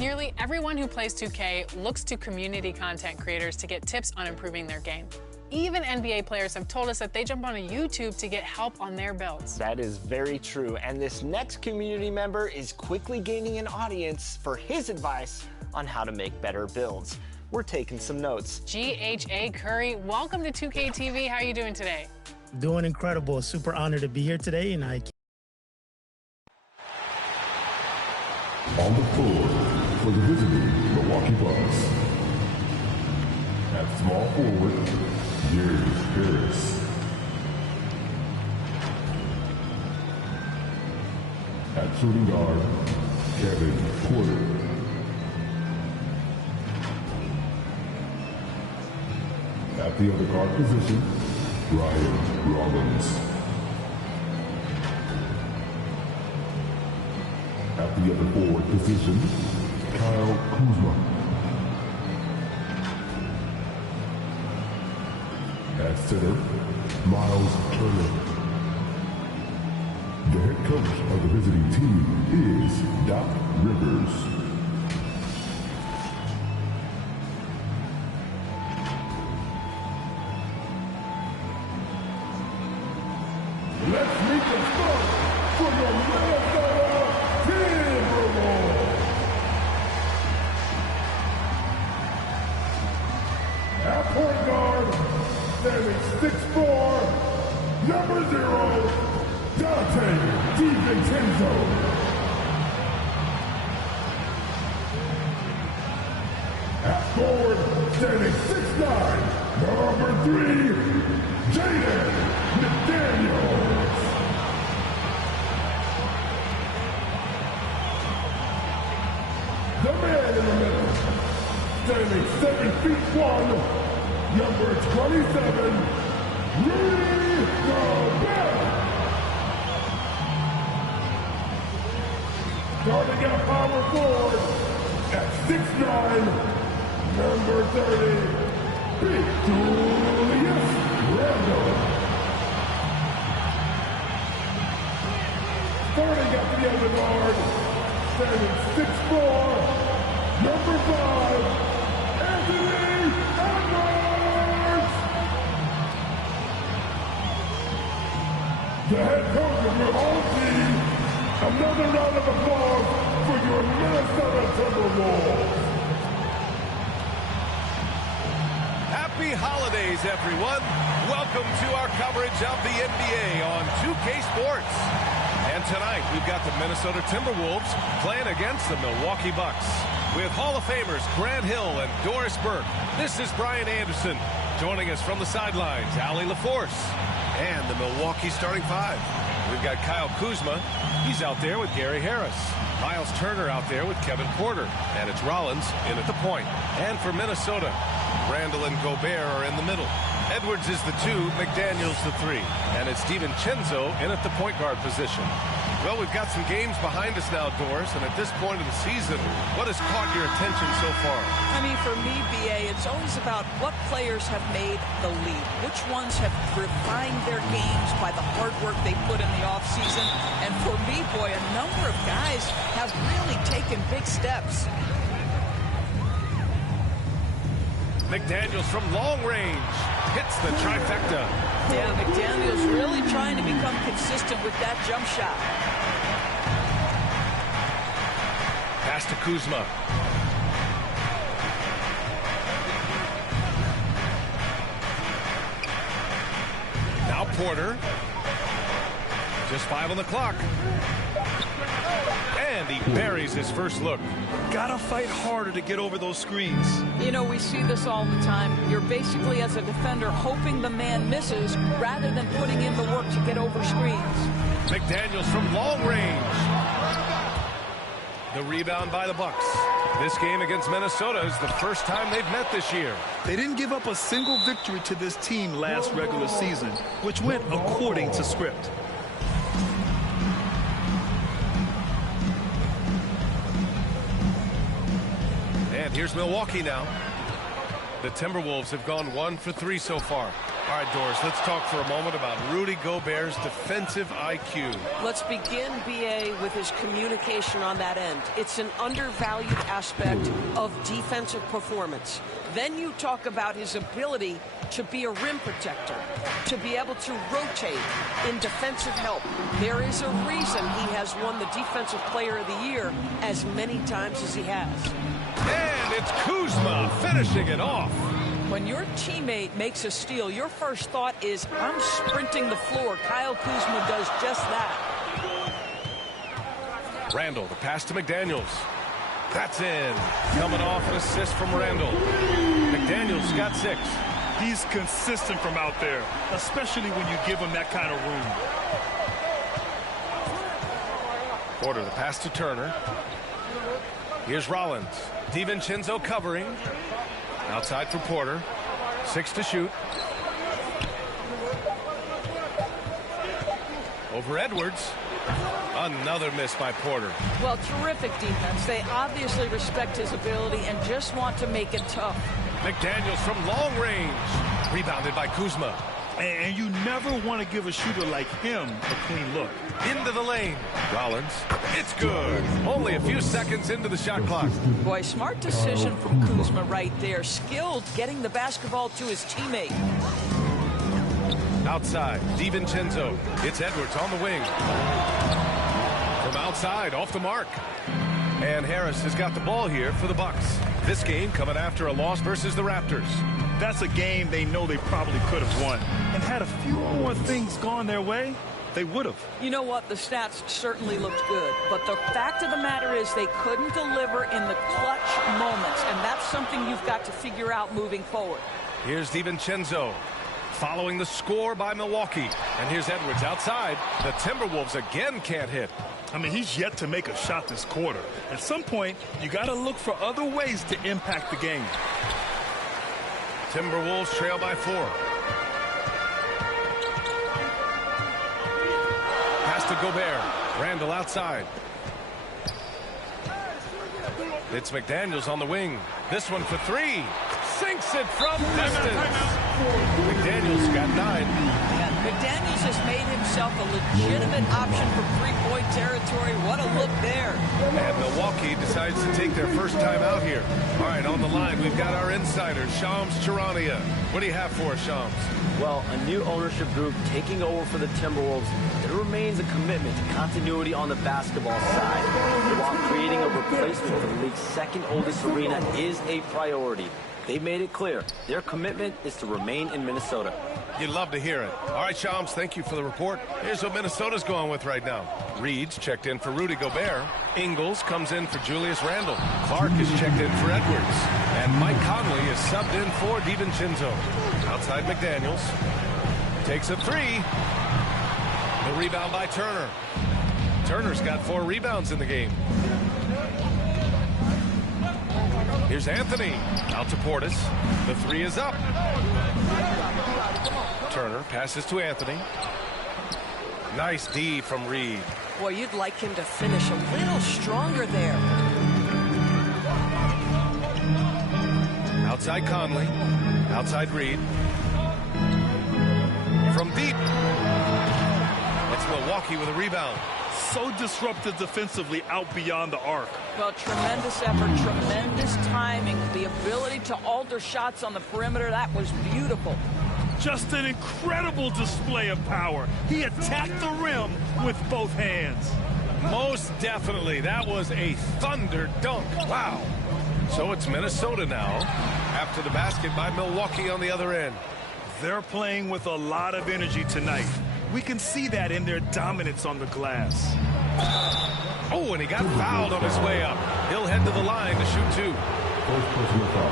Nearly everyone who plays 2K looks to community content creators to get tips on improving their game. Even NBA players have told us that they jump onto YouTube to get help on their builds. That is very true, and this next community member is quickly gaining an audience for his advice on how to make better builds. We're taking some notes. GHA Curry, welcome to 2K TV. How are you doing today? Doing incredible. Super honored to be here today, and On the floor for the visiting Milwaukee Bucks. At small forward, Gary Harris. At shooting guard, Kevin Porter. At the other guard position, Ryan Rollins. At the other forward position, Kyle Kuzma. At center, Miles Turner. The head coach of the visiting team is Doc Rivers. Let's meet the start for your Minnesota Timberwolves. At point guard, standing 6'4", number 0, Dante DiVincenzo. At forward, standing 6'9", number 3, Jaden McDaniels. The man in the middle, standing 7'1", number 27, Rudy Gobert. Starting at power forward at 6'9", number 30, Big Julius Randle. Starting at the other guard, standing 6'4", number 5, Anthony Edwards. The head coach of your home team. Another round of applause for your Minnesota Timberwolves. Happy holidays, everyone. Welcome to our coverage of the NBA on 2K Sports. And tonight, we've got the Minnesota Timberwolves playing against the Milwaukee Bucks. With Hall of Famers Grant Hill and Doris Burke, this is Brian Anderson. Joining us from the sidelines, Allie LaForce. And the Milwaukee starting five. We've got Kyle Kuzma. He's out there with Gary Harris. Miles Turner out there with Kevin Porter. And it's Rollins in at the point. And for Minnesota, Randle and Gobert are in the middle. Edwards is the 2, McDaniels the 3. And it's DiVincenzo in at the point guard position. Well, we've got some games behind us now, Doris, and at this point of the season, what has caught your attention so far? I mean, for me, BA, it's always about what players have made the leap. Which ones have refined their games by the hard work they put in the offseason. And for me, boy, a number of guys have really taken big steps. McDaniels from long range hits the trifecta. Yeah, McDaniels really trying to become consistent with that jump shot. Pass to Kuzma. Now Porter. Just 5 on the clock. And he buries his first look. Gotta fight harder to get over those screens. You know, we see this all the time. You're basically, as a defender, hoping the man misses rather than putting in the work to get over screens. McDaniels from long range. The rebound by the Bucks. This game against Minnesota is the first time they've met this year. They didn't give up a single victory to this team last regular season, which went according to script. And here's Milwaukee now. The Timberwolves have gone 1 for 3 so far. All right, Doris, let's talk for a moment about Rudy Gobert's defensive IQ. Let's begin, B.A., with his communication on that end. It's an undervalued aspect of defensive performance. Then you talk about his ability to be a rim protector, to be able to rotate in defensive help. There is a reason he has won the Defensive Player of the Year as many times as he has. And it's Kuzma finishing it off. When your teammate makes a steal, your first thought is, I'm sprinting the floor. Kyle Kuzma does just that. Randall, the pass to McDaniels. That's in. Coming off an assist from Randall. McDaniels got 6. He's consistent from out there, especially when you give him that kind of room. Porter, the pass to Turner. Here's Rollins. DiVincenzo covering. Outside for Porter. 6 to shoot. Over Edwards. Another miss by Porter. Well, terrific defense. They obviously respect his ability and just want to make it tough. McDaniels from long range. Rebounded by Kuzma. And you never want to give a shooter like him a clean look. Into the lane. Rollins. It's good. Only a few seconds into the shot clock. Boy, smart decision from Kuzma right there. Skilled getting the basketball to his teammate. Outside, DiVincenzo. It's Edwards on the wing. From outside, off the mark. And Harris has got the ball here for the Bucks. This game coming after a loss versus the Raptors. That's a game they know they probably could have won. And had a few more things gone their way, they would have. You know what? The stats certainly looked good. But the fact of the matter is they couldn't deliver in the clutch moments. And that's something you've got to figure out moving forward. Here's DiVincenzo. Following the score by Milwaukee. And here's Edwards outside. The Timberwolves again can't hit. I mean, he's yet to make a shot this quarter. At some point, you got to look for other ways to impact the game. Timberwolves trail by 4. Pass to Gobert. Randall outside. It's McDaniels on the wing. This one for 3. Sinks it from distance. McDaniels got 9. McDaniels has made himself a legitimate option for three-point territory. What a look there. And Milwaukee decides to take their first time out here. All right, on the line, we've got our insider, Shams Charania. What do you have for us, Shams? Well, a new ownership group taking over for the Timberwolves. There remains a commitment to continuity on the basketball side, while creating a replacement for the league's second oldest arena is a priority. They've made it clear their commitment is to remain in Minnesota. You'd love to hear it. All right, Shams, thank you for the report. Here's what Minnesota's going with right now. Reed's checked in for Rudy Gobert. Ingles comes in for Julius Randle. Clark is checked in for Edwards. And Mike Conley is subbed in for DiVincenzo. Outside McDaniels. Takes a 3. The rebound by Turner. Turner's got 4 rebounds in the game. Here's Anthony. Out to Portis. The 3 is up. Turner passes to Anthony. Nice D from Reed. Boy, you'd like him to finish a little stronger there. Outside Conley. Outside Reed. From deep. It's Milwaukee with a rebound. So disruptive defensively out beyond the arc. Well, tremendous effort, tremendous timing. The ability to alter shots on the perimeter, that was beautiful. Just an incredible display of power. He attacked the rim with both hands. Most definitely. That was a thunder dunk. Wow. So it's Minnesota now after the basket by Milwaukee on the other end. They're playing with a lot of energy tonight. We can see that in their dominance on the glass. Oh, and he got fouled on his way up. He'll head to the line to shoot 2.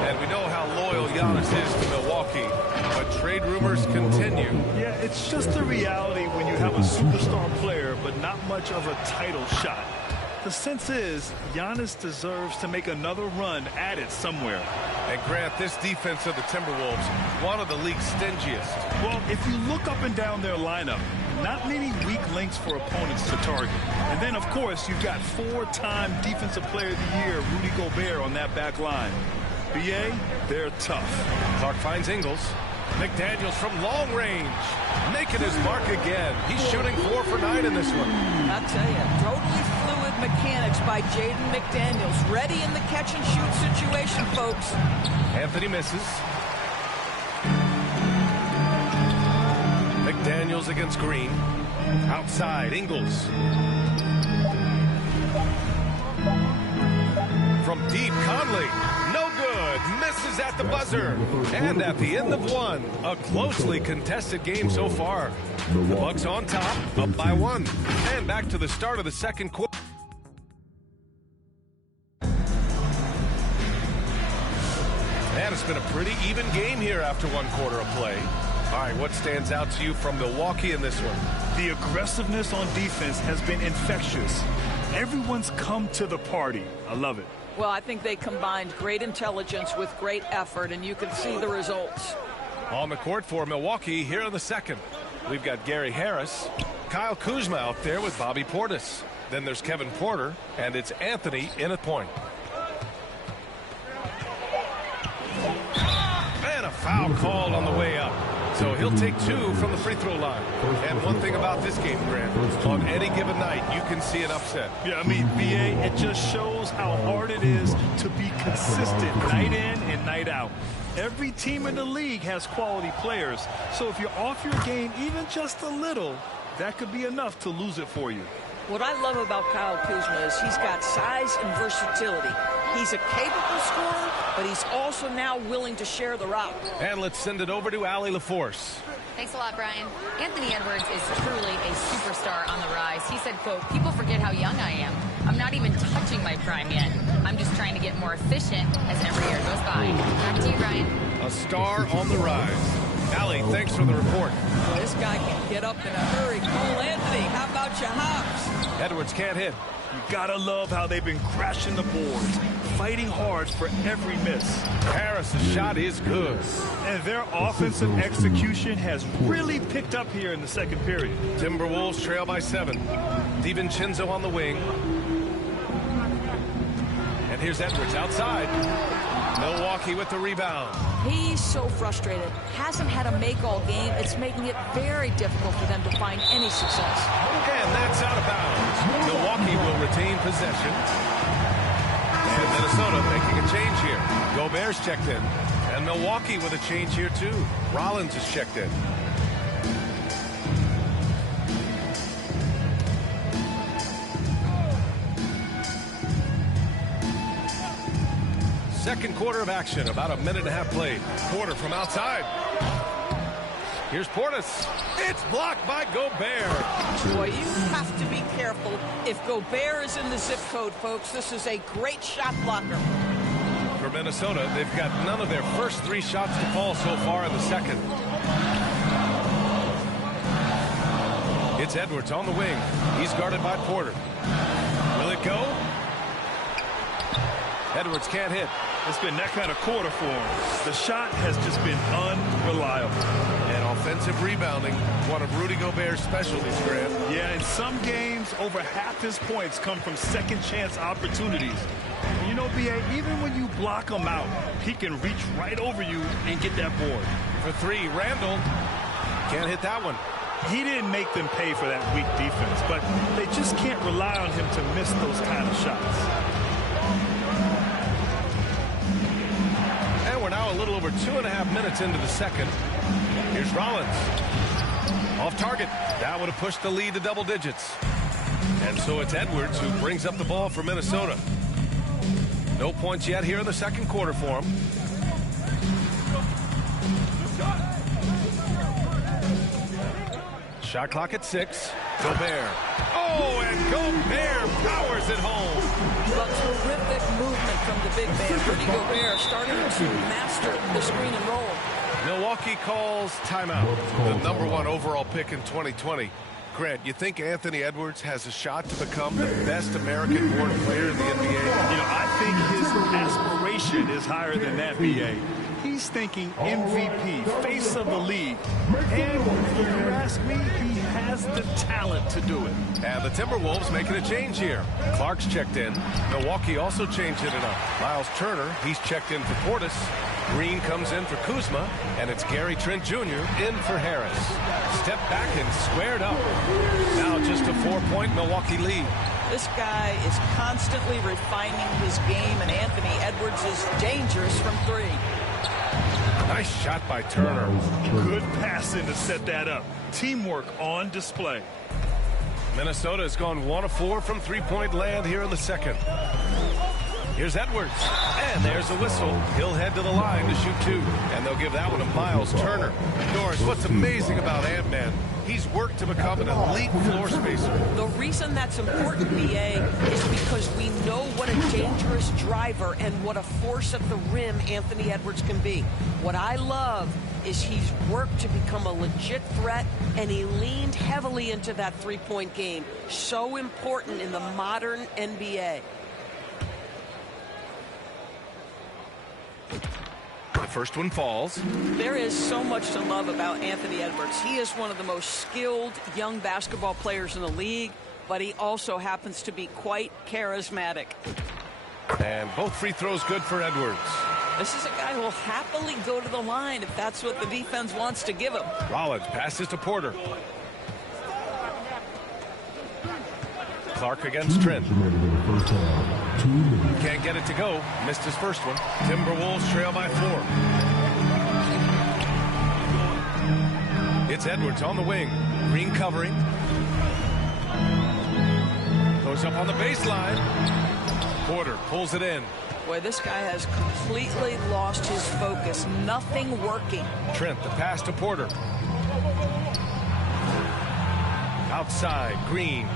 And we know how loyal Giannis is to Milwaukee, but trade rumors continue. Yeah, it's just a reality when you have a superstar player, but not much of a title shot. The sense is Giannis deserves to make another run at it somewhere. And Grant, this defense of the Timberwolves, one of the league's stingiest. Well, if you look up and down their lineup, not many weak links for opponents to target. And then, of course, you've got 4-time Defensive Player of the Year, Rudy Gobert, on that back line. BA, they're tough. Clark finds Ingles. McDaniels from long range, making his mark again. He's shooting 4 for 9 in this one. I'll tell you, totally fluid mechanics by Jaden McDaniels. Ready in the catch-and-shoot situation, folks. Anthony misses. McDaniels against Green. Outside, Ingles. From deep, Conley. No good. Misses at the buzzer. And at the end of one, a closely contested game so far. The Bucks on top, up by 1. And back to the start of the second quarter. And it's been a pretty even game here after 1 quarter of play. All right, what stands out to you from Milwaukee in this one? The aggressiveness on defense has been infectious. Everyone's come to the party. I love it. Well, I think they combined great intelligence with great effort, and you can see the results. On the court for Milwaukee here in the second. We've got Gary Harris, Kyle Kuzma out there with Bobby Portis. Then there's Kevin Porter, and it's Anthony in at point. And a foul called on the way up. So he'll take 2 from the free throw line. And one thing about this game, Grant, on any given night, you can see an upset. Yeah, I mean, BA, it just shows how hard it is to be consistent night in and night out. Every team in the league has quality players. So if you're off your game even just a little, that could be enough to lose it for you. What I love about Kyle Kuzma is he's got size and versatility. He's a capable scorer, but he's also now willing to share the rock. And let's send it over to Allie LaForce. Thanks a lot, Brian. Anthony Edwards is truly a superstar on the rise. He said, quote, "People forget how young I am. I'm not even touching my prime yet. I'm just trying to get more efficient as every year goes by." Back to you, Brian. A star on the rise. Allie, thanks for the report. Well, this guy can get up in a hurry. Cole Anthony, how about your hops? Edwards can't hit. You gotta love how they've been crashing the boards, fighting hard for every miss. Harris's shot is good. And their offensive execution has really picked up here in the second period. Timberwolves trail by 7. DiVincenzo on the wing. And here's Edwards outside. Milwaukee with the rebound. He's so frustrated. Hasn't had a make all game. It's making it very difficult for them to find any success. And that's out of bounds. Milwaukee will retain possession. And Minnesota making a change here. Gobert's checked in. And Milwaukee with a change here too. Rollins is checked in. Second quarter of action, about a minute and a half played. Porter from outside. Here's Portis. It's blocked by Gobert. Boy, you have to be careful if Gobert is in the zip code, folks. This is a great shot blocker. For Minnesota, they've got none of their first 3 shots to fall so far in the second. It's Edwards on the wing. He's guarded by Porter. Will it go? Edwards can't hit. It's been that kind of quarter for him. The shot has just been unreliable. And offensive rebounding, one of Rudy Gobert's specialties, Grant. Yeah, in some games, over half his points come from second chance opportunities. And you know, BA, even when you block him out, he can reach right over you and get that board. For 3, Randall can't hit that one. He didn't make them pay for that weak defense, but they just can't rely on him to miss those kind of shots. We're now a little over 2.5 minutes into the second. Here's Rollins. Off target. That would have pushed the lead to double digits. And so it's Edwards who brings up the ball for Minnesota. No points yet here in the second quarter for him. Shot clock at 6. Gobert. Oh, and Gobert powers it home. But terrific movement from the big man. Rudy Gobert starting to master the screen and roll. Milwaukee calls timeout. The #1 overall pick in 2020. Grant, you think Anthony Edwards has a shot to become the best American-born player in the NBA? You know, I think his aspiration is higher than that, BA. He's thinking MVP, face of the league. And if you ask me, he has the talent to do it. And the Timberwolves making a change here. Clark's checked in. Milwaukee also changing it up. Miles Turner, he's checked in for Portis. Green comes in for Kuzma, and it's Gary Trent Jr. in for Harris. Step back and squared up. Now just a 4-point Milwaukee lead. This guy is constantly refining his game, and Anthony Edwards is dangerous from 3. Nice shot by Turner. Good passing to set that up. Teamwork on display. Minnesota has gone 1 of 4 from three-point land here in the second. Here's Edwards, and there's a whistle. He'll head to the line to shoot 2, and they'll give that one to Miles Turner. Doris, what's amazing about Ant-Man, he's worked to become an elite floor spacer. The reason that's important, BA, is because we know what a dangerous driver and what a force at the rim Anthony Edwards can be. What I love is he's worked to become a legit threat, and he leaned heavily into that three-point game. So important in the modern NBA. The first one falls. There is so much to love about Anthony Edwards. He is one of the most skilled young basketball players in the league, but he also happens to be quite charismatic. And both free throws good for Edwards. This is a guy who will happily go to the line if that's what the defense wants to give him. Rollins passes to Porter. Clark against Trent. Can't get it to go. Missed his first one. Timberwolves trail by 4. It's Edwards on the wing. Green covering. Goes up on the baseline. Porter pulls it in. Boy, this guy has completely lost his focus. Nothing working. Trent, the pass to Porter. Outside, Green.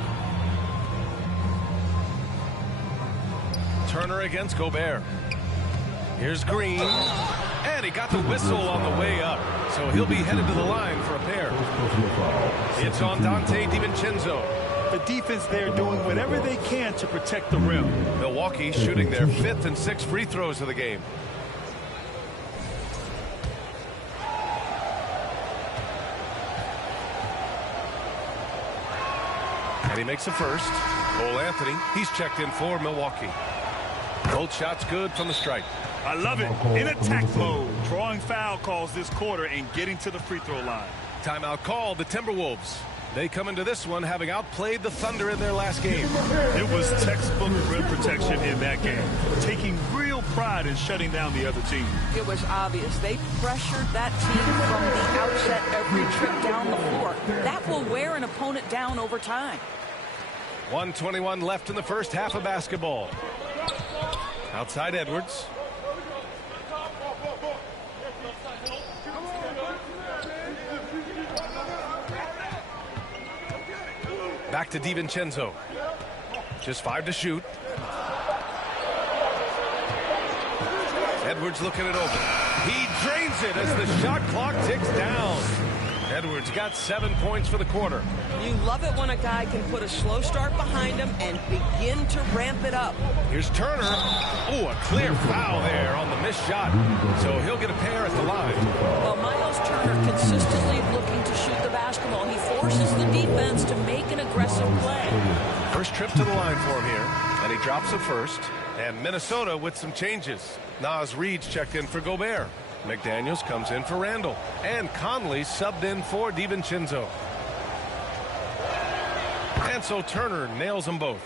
Turner against Gobert. Here's Green. And he got the whistle on the way up. So he'll be headed to the line for a pair. It's on Dante DiVincenzo. The defense there doing whatever they can to protect the rim. Milwaukee shooting their 5th and 6th free throws of the game. And he makes the first. Cole Anthony, he's checked in for Milwaukee. Both shots good from the stripe. I love it. In attack mode. Drawing foul calls this quarter and getting to the free throw line. Timeout called the Timberwolves. They come into this one having outplayed the Thunder in their last game. It was textbook rim protection in that game, taking real pride in shutting down the other team. It was obvious. They pressured that team from the outset every trip down the floor. That will wear an opponent down over time. 1:21 left in the first half of basketball. Outside Edwards. Back to DiVincenzo. Just 5 to shoot. Edwards looking it over. He drains it as the shot clock ticks down. Edwards got 7 points for the quarter. You love it when a guy can put a slow start behind him and begin to ramp it up. Here's Turner. Oh, a clear foul there on the missed shot. So he'll get a pair at the line. Well, Miles Turner consistently looking to shoot the basketball. He forces the defense to make an aggressive play. First trip to the line for him here. And he drops it first. And Minnesota with some changes. Naz Reid's checked in for Gobert. McDaniels comes in for Randall. And Conley subbed in for DiVincenzo. And so Turner nails them both.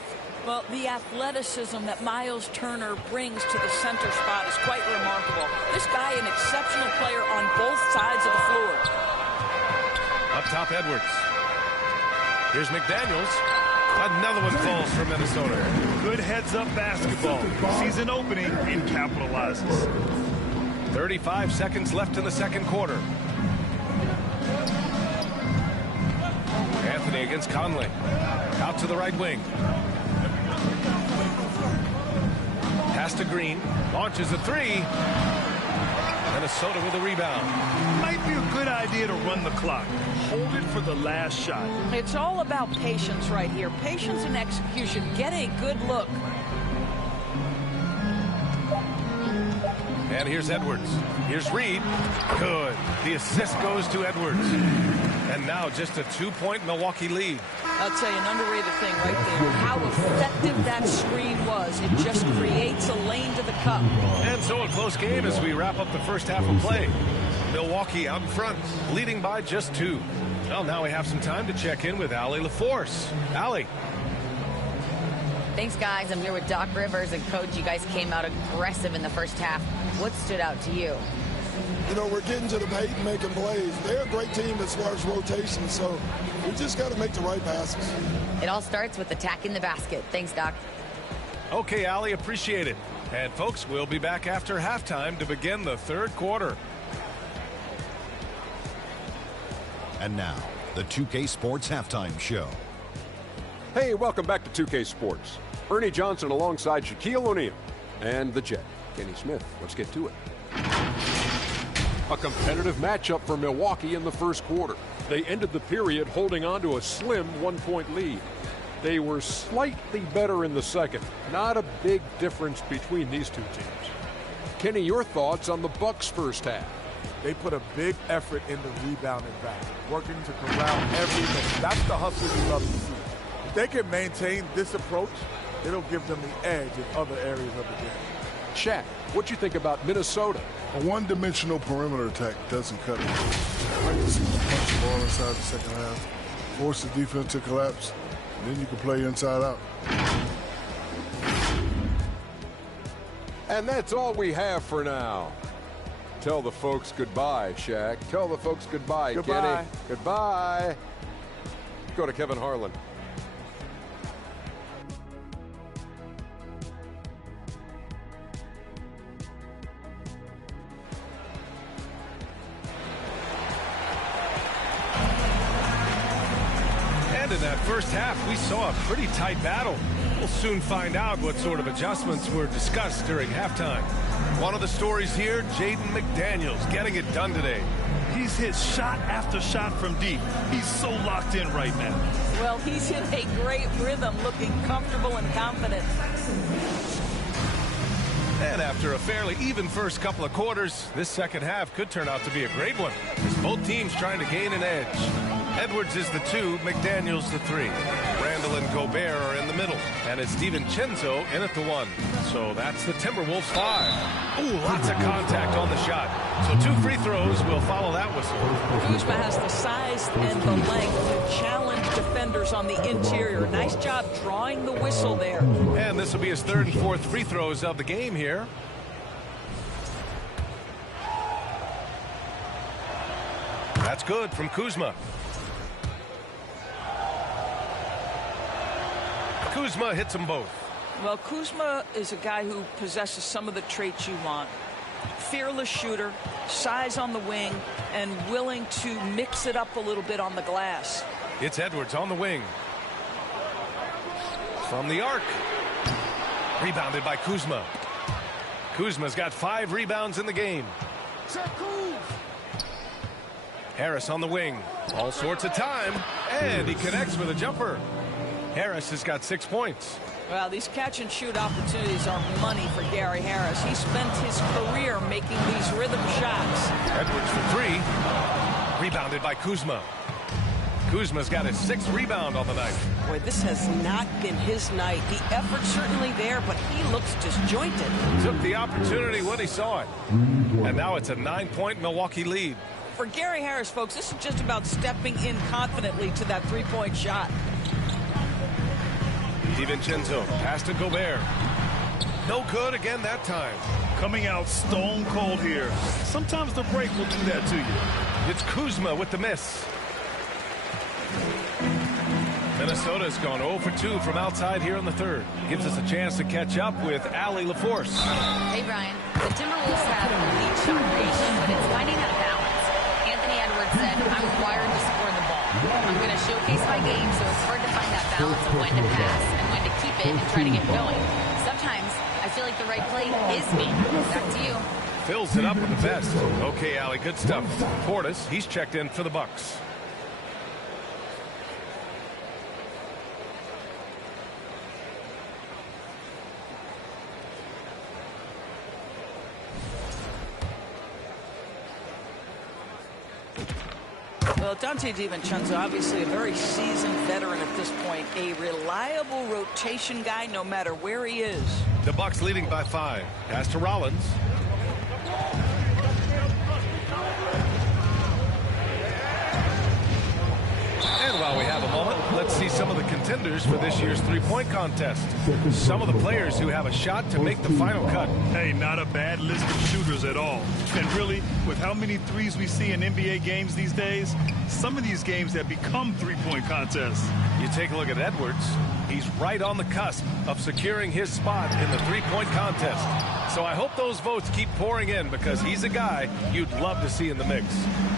Well, the athleticism that Miles Turner brings to the center spot is quite remarkable. This guy, an exceptional player on both sides of the floor. Up top, Edwards. Here's McDaniels. Another one falls for Minnesota. Good heads-up basketball. Sees an opening and capitalizes. 35 seconds left in the second quarter. Anthony against Conley. Out to the right wing. Pass to Green. Launches a 3. Minnesota with a rebound. Might be a good idea to run the clock. Hold it for the last shot. It's all about patience right here. Patience and execution. Get a good look. And here's Edwards. Here's Reid. Good. The assist goes to Edwards. And now just a 2-point Milwaukee lead. I'll tell you, an underrated thing right there. How effective that screen was. It just creates a lane to the cup. And so a close game as we wrap up the first half of play. Milwaukee out in front, leading by just 2. Well, now we have some time to check in with Allie LaForce. Allie. Thanks, guys. I'm here with Doc Rivers. And, Coach, you guys came out aggressive in the first half. What stood out to you? You know, we're getting to the paint and making plays. They're a great team as far as rotation, so we just got to make the right passes. It all starts with attacking the basket. Thanks, Doc. Okay, Allie, appreciate it. And, folks, we'll be back after halftime to begin the third quarter. And now, the 2K Sports Halftime Show. Hey, welcome back to 2K Sports. Ernie Johnson alongside Shaquille O'Neal and the Jet, Kenny Smith. Let's get to it. A competitive matchup for Milwaukee in the first quarter. They ended the period holding on to a slim 1-point lead. They were slightly better in the second. Not a big difference between these two teams. Kenny, your thoughts on the Bucks' first half? They put a big effort in the rebounding back, working to corral every minute. That's the hustle we love to see. If they can maintain this approach, it'll give them the edge in other areas of the game. Shaq, what you think about Minnesota? A one-dimensional perimeter attack doesn't cut it. I like to see them punch the ball inside the second half, force the defense to collapse, and then you can play inside out. And that's all we have for now. Tell the folks goodbye, Shaq. Tell the folks goodbye, Goodbye. Kenny. Goodbye. Go to Kevin Harlan. And in that first half, we saw a pretty tight battle. We'll soon find out what sort of adjustments were discussed during halftime. One of the stories here, Jaden McDaniels getting it done today. He's hit shot after shot from deep. He's so locked in right now. Well, he's in a great rhythm, looking comfortable and confident. And after a fairly even first couple of quarters, this second half could turn out to be a great one, as both teams trying to gain an edge. Edwards is the 2, McDaniels the 3. Randall and Gobert are in the middle, and it's DiVincenzo in at the 1. So that's the Timberwolves 5. Ooh, lots of contact on the shot. So 2 free throws will follow that whistle. Kuzma has the size and the length to challenge defenders on the interior. Nice job drawing the whistle there. And this will be his 3rd and 4th free throws of the game here. That's good from Kuzma. Kuzma hits them both. Well, Kuzma is a guy who possesses some of the traits you want. Fearless shooter, size on the wing, and willing to mix it up a little bit on the glass. It's Edwards on the wing. From the arc. Rebounded by Kuzma. Kuzma's got 5 rebounds in the game. Harris on the wing. All sorts of time. And he connects with a jumper. Harris has got 6 points. Well, these catch-and-shoot opportunities are money for Gary Harris. He spent his career making these rhythm shots. Edwards for 3. Rebounded by Kuzma. Kuzma's got his 6th rebound on the night. Boy, this has not been his night. The effort's certainly there, but he looks disjointed. Took the opportunity when he saw it. And now it's a 9-point Milwaukee lead. For Gary Harris, folks, this is just about stepping in confidently to that 3-point shot. DiVincenzo, pass to Gobert. No good again that time. Coming out stone cold here. Sometimes the break will do that to you. It's Kuzma with the miss. Minnesota's gone 0 for 2 from outside here in the 3rd. Gives us a chance to catch up with Allie LaForce. Hey, Brian. The Timberwolves have elite shot creation, but it's finding that balance. Anthony Edwards said, I'm required to score the ball. I'm going to showcase my game, so it's hard to find that balance of when to pass and when to keep it and try to get going. Sometimes I feel like the right play is me. Back to you. Fills it up with the best. Okay, Allie, good stuff. Portis, he's checked in for the Bucks. Well, Dante DiVincenzo, obviously a very seasoned veteran at this a reliable rotation guy no matter where he is. The Bucks leading by 5. Pass to Rollins. And while we have a moment, let's see some of the contenders for this year's three-point contest. Some of the players who have a shot to make the final cut. Hey, not a bad list of shooters at all. And really, with how many threes we see in NBA games these days, some of these games have become three-point contests. You take a look at Edwards. He's right on the cusp of securing his spot in the three-point contest. So I hope those votes keep pouring in because he's a guy you'd love to see in the mix.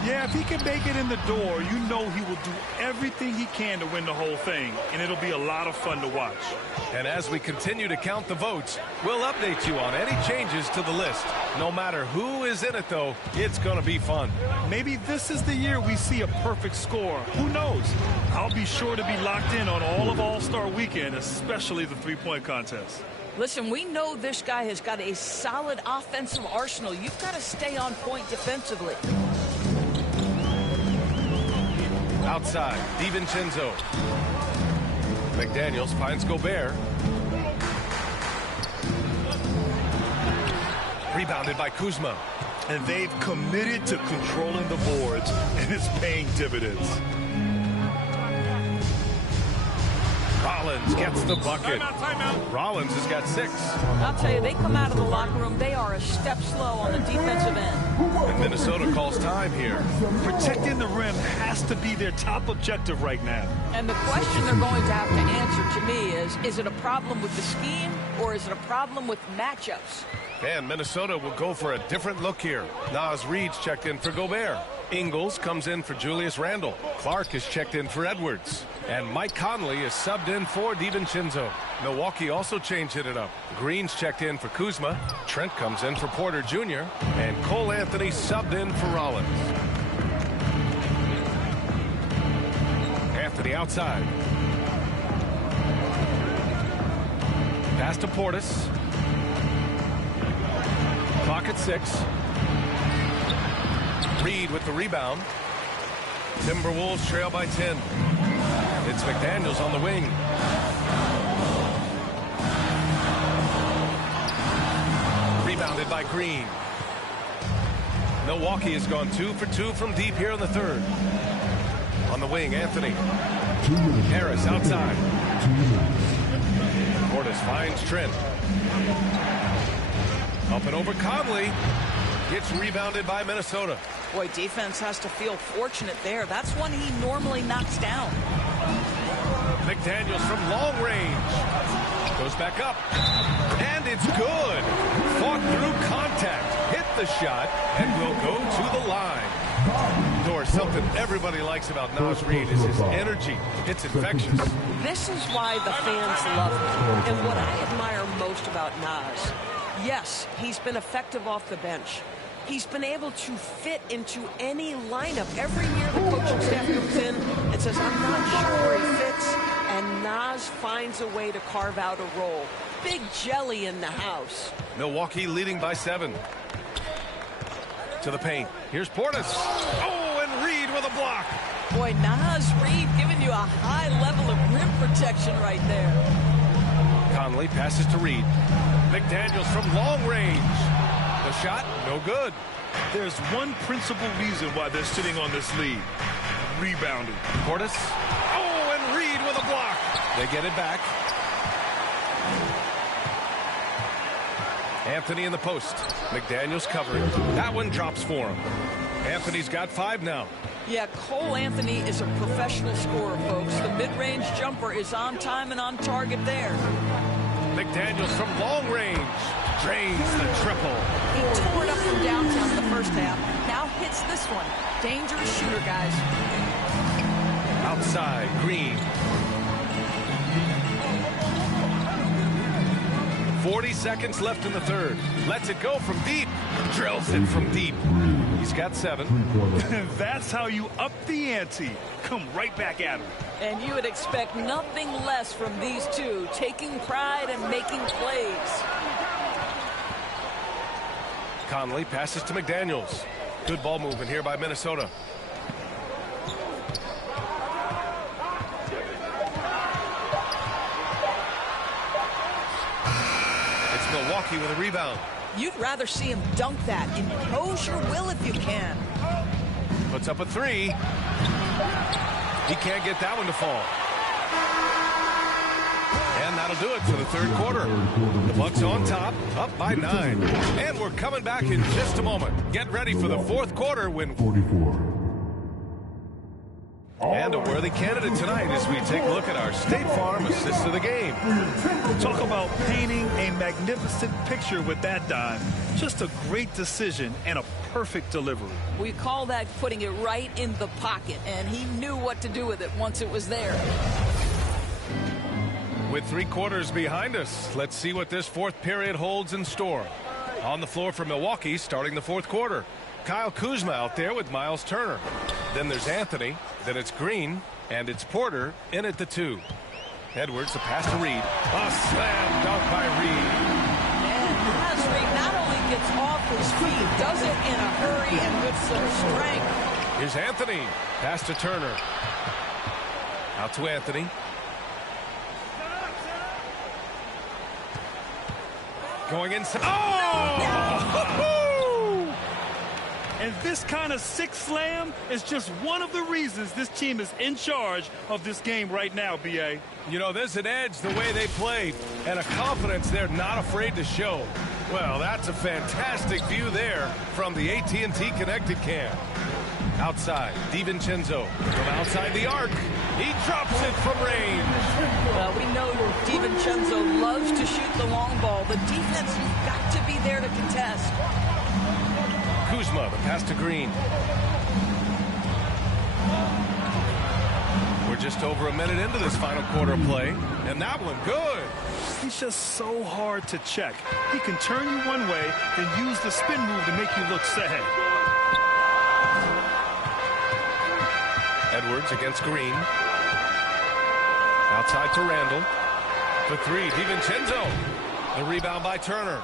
Yeah, if he can make it in the door, you know he will do everything he can to win the whole thing, and it'll be a lot of fun to watch. And as we continue to count the votes, we'll update you on any changes to the list. No matter who is in it, though, it's going to be fun. Maybe this is the year we see a perfect score. Who knows? I'll be sure to be locked in on all of All-Star Weekend, especially the three-point contest. Listen, we know this guy has got a solid offensive arsenal. You've got to stay on point defensively. Outside, DiVincenzo. McDaniels finds Gobert. Rebounded by Kuzma. And they've committed to controlling the boards, and it's paying dividends. Rollins gets the bucket. Timeout. Rollins has got 6. I'll tell you, they come out of the locker room, they are a step slow on the defensive end. And Minnesota calls time here. Protecting the rim has to be their top objective right now. And the question they're going to have to answer to me is it a problem with the scheme or is it a problem with matchups? And Minnesota will go for a different look here. Naz Reid's checked in for Gobert. Ingles comes in for Julius Randle. Clark is checked in for Edwards. And Mike Conley is subbed in for DiVincenzo. Milwaukee also changed it up. Green's checked in for Kuzma. Trent comes in for Porter Jr. And Cole Anthony subbed in for Rollins. Anthony outside. Pass to Portis. Clock at 6. Reed with the rebound. Timberwolves trail by 10. It's McDaniels on the wing. Rebounded by Green. Milwaukee has gone 2 for 2 from deep here in the third. On the wing, Anthony. Harris outside. Portis finds Trent. Up and over Conley. Gets rebounded by Minnesota. Boy, defense has to feel fortunate there. That's one he normally knocks down. McDaniels from long range. Goes back up. And it's good. Fought through contact. Hit the shot and will go to the line. Or something everybody likes about Naz Reid is his energy. It's infectious. This is why the fans love him. And what I admire most about Naz, yes, he's been effective off the bench. He's been able to fit into any lineup. Every year the coaching staff comes in and says, I'm not sure where he fits, and Naz finds a way to carve out a role. Big jelly in the house. Milwaukee leading by 7. To the paint. Here's Portis. Oh, and Reed with a block. Boy, Naz Reid giving you a high level of rim protection right there. Conley passes to Reed. McDaniels from long range. The shot, no good. There's one principal reason why they're sitting on this lead. Rebounding. Portis. Oh, and Reed with a block. They get it back. Anthony in the post. McDaniels covering. That one drops for him. Anthony's got 5 now. Yeah, Cole Anthony is a professional scorer, folks. The mid-range jumper is on time and on target there. McDaniels from long range. Drains the triple. He tore it up from downtown in the first half. Now hits this one. Dangerous shooter, guys. Outside, Green. 40 seconds left in the third. Lets it go from deep. Drills it from deep. He's got 7. That's how you up the ante. Come right back at him. And you would expect nothing less from these two, taking pride and making plays. Conley passes to McDaniels. Good ball movement here by Minnesota. Milwaukee with a rebound. You'd rather see him dunk that. Impose your will if you can. Puts up a three. He can't get that one to fall. And that'll do it for the third quarter. The Bucks on top, up by 9. And we're coming back in just a moment. Get ready for the fourth quarter when... 44. And a worthy candidate tonight as we take a look at our State Farm assist of the game. Talk about painting a magnificent picture with that dive. Just a great decision and a perfect delivery. We call that putting it right in the pocket, and he knew what to do with it once it was there. With 3 quarters behind us, let's see what this fourth period holds in store. On the floor for Milwaukee, starting the fourth quarter. Kyle Kuzma out there with Miles Turner. Then there's Anthony, then it's Green, and it's Porter in at the 2. Edwards, a pass to Reed. A slam dunk by Reed. And Reed not only gets off his feet, does it in a hurry and with some strength. Here's Anthony. Pass to Turner. Out to Anthony. Going inside. Oh! And this kind of sick slam is just one of the reasons this team is in charge of this game right now, B.A. You know, there's an edge the way they play and a confidence they're not afraid to show. Well, that's a fantastic view there from the AT&T Connected Cam. Outside, DiVincenzo from outside the arc. He drops it from range. Well, we know DiVincenzo loves to shoot the long ball. The defense has got to be there to contest. Kuzma, the pass to Green. We're just over a minute into this final quarter play, and that one good. He's just so hard to check. He can turn you one way, then use the spin move to make you look sad. Edwards against Green. Outside to Randall. For 3, DiVincenzo. The rebound by Turner.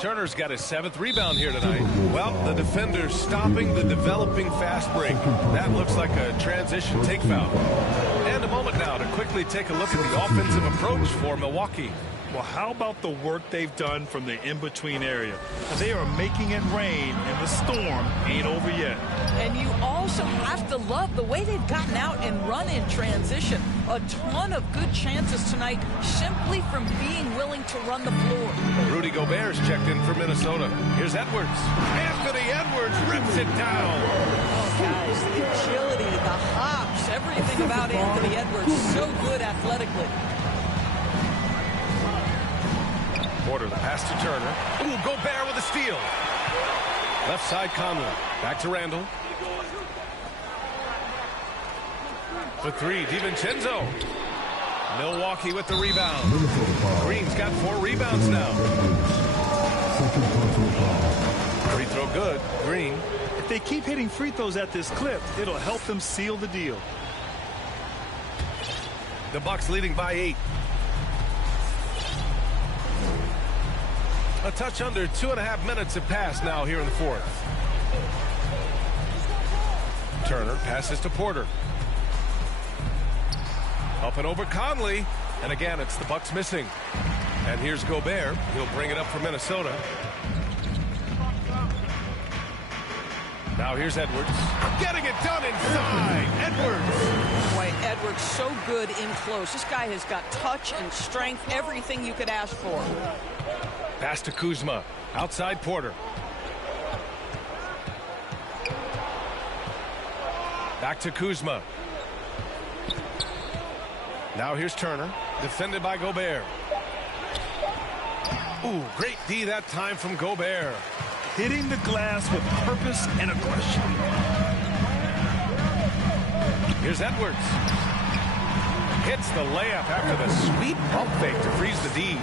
Turner's got his 7th rebound here tonight. Well, the defender's stopping the developing fast break. That looks like a transition take foul. And a moment now to quickly take a look at the offensive approach for Milwaukee. Well, how about the work they've done from the in-between area? They are making it rain, and the storm ain't over yet. And you also have to love the way they've gotten out and run in transition. A ton of good chances tonight simply from being willing to run the floor. Rudy Gobert's checked in for Minnesota. Here's Edwards. Anthony Edwards rips it down. Oh, guys, the agility, the hops, everything about Anthony Edwards, so good athletically. Porter, the pass to Turner. Ooh, Gobert with a steal. Left side, Conley. Back to Randall. For 3, DiVincenzo. Milwaukee with the rebound. Green's got 4 rebounds now. Free throw good. Green. If they keep hitting free throws at this clip, it'll help them seal the deal. The Bucks leading by 8. A touch under 2.5 minutes have passed now here in the fourth. Turner passes to Porter. Up and over Conley. And again, it's the Bucks missing. And here's Gobert. He'll bring it up for Minnesota. Now here's Edwards. Getting it done inside. Edwards. Boy, Edwards so good in close. This guy has got touch and strength, everything you could ask for. Pass to Kuzma. Outside Porter. Back to Kuzma. Now here's Turner. Defended by Gobert. Ooh, great D that time from Gobert. Hitting the glass with purpose and aggression. Here's Edwards. Hits the layup after the sweet pump fake to freeze the D.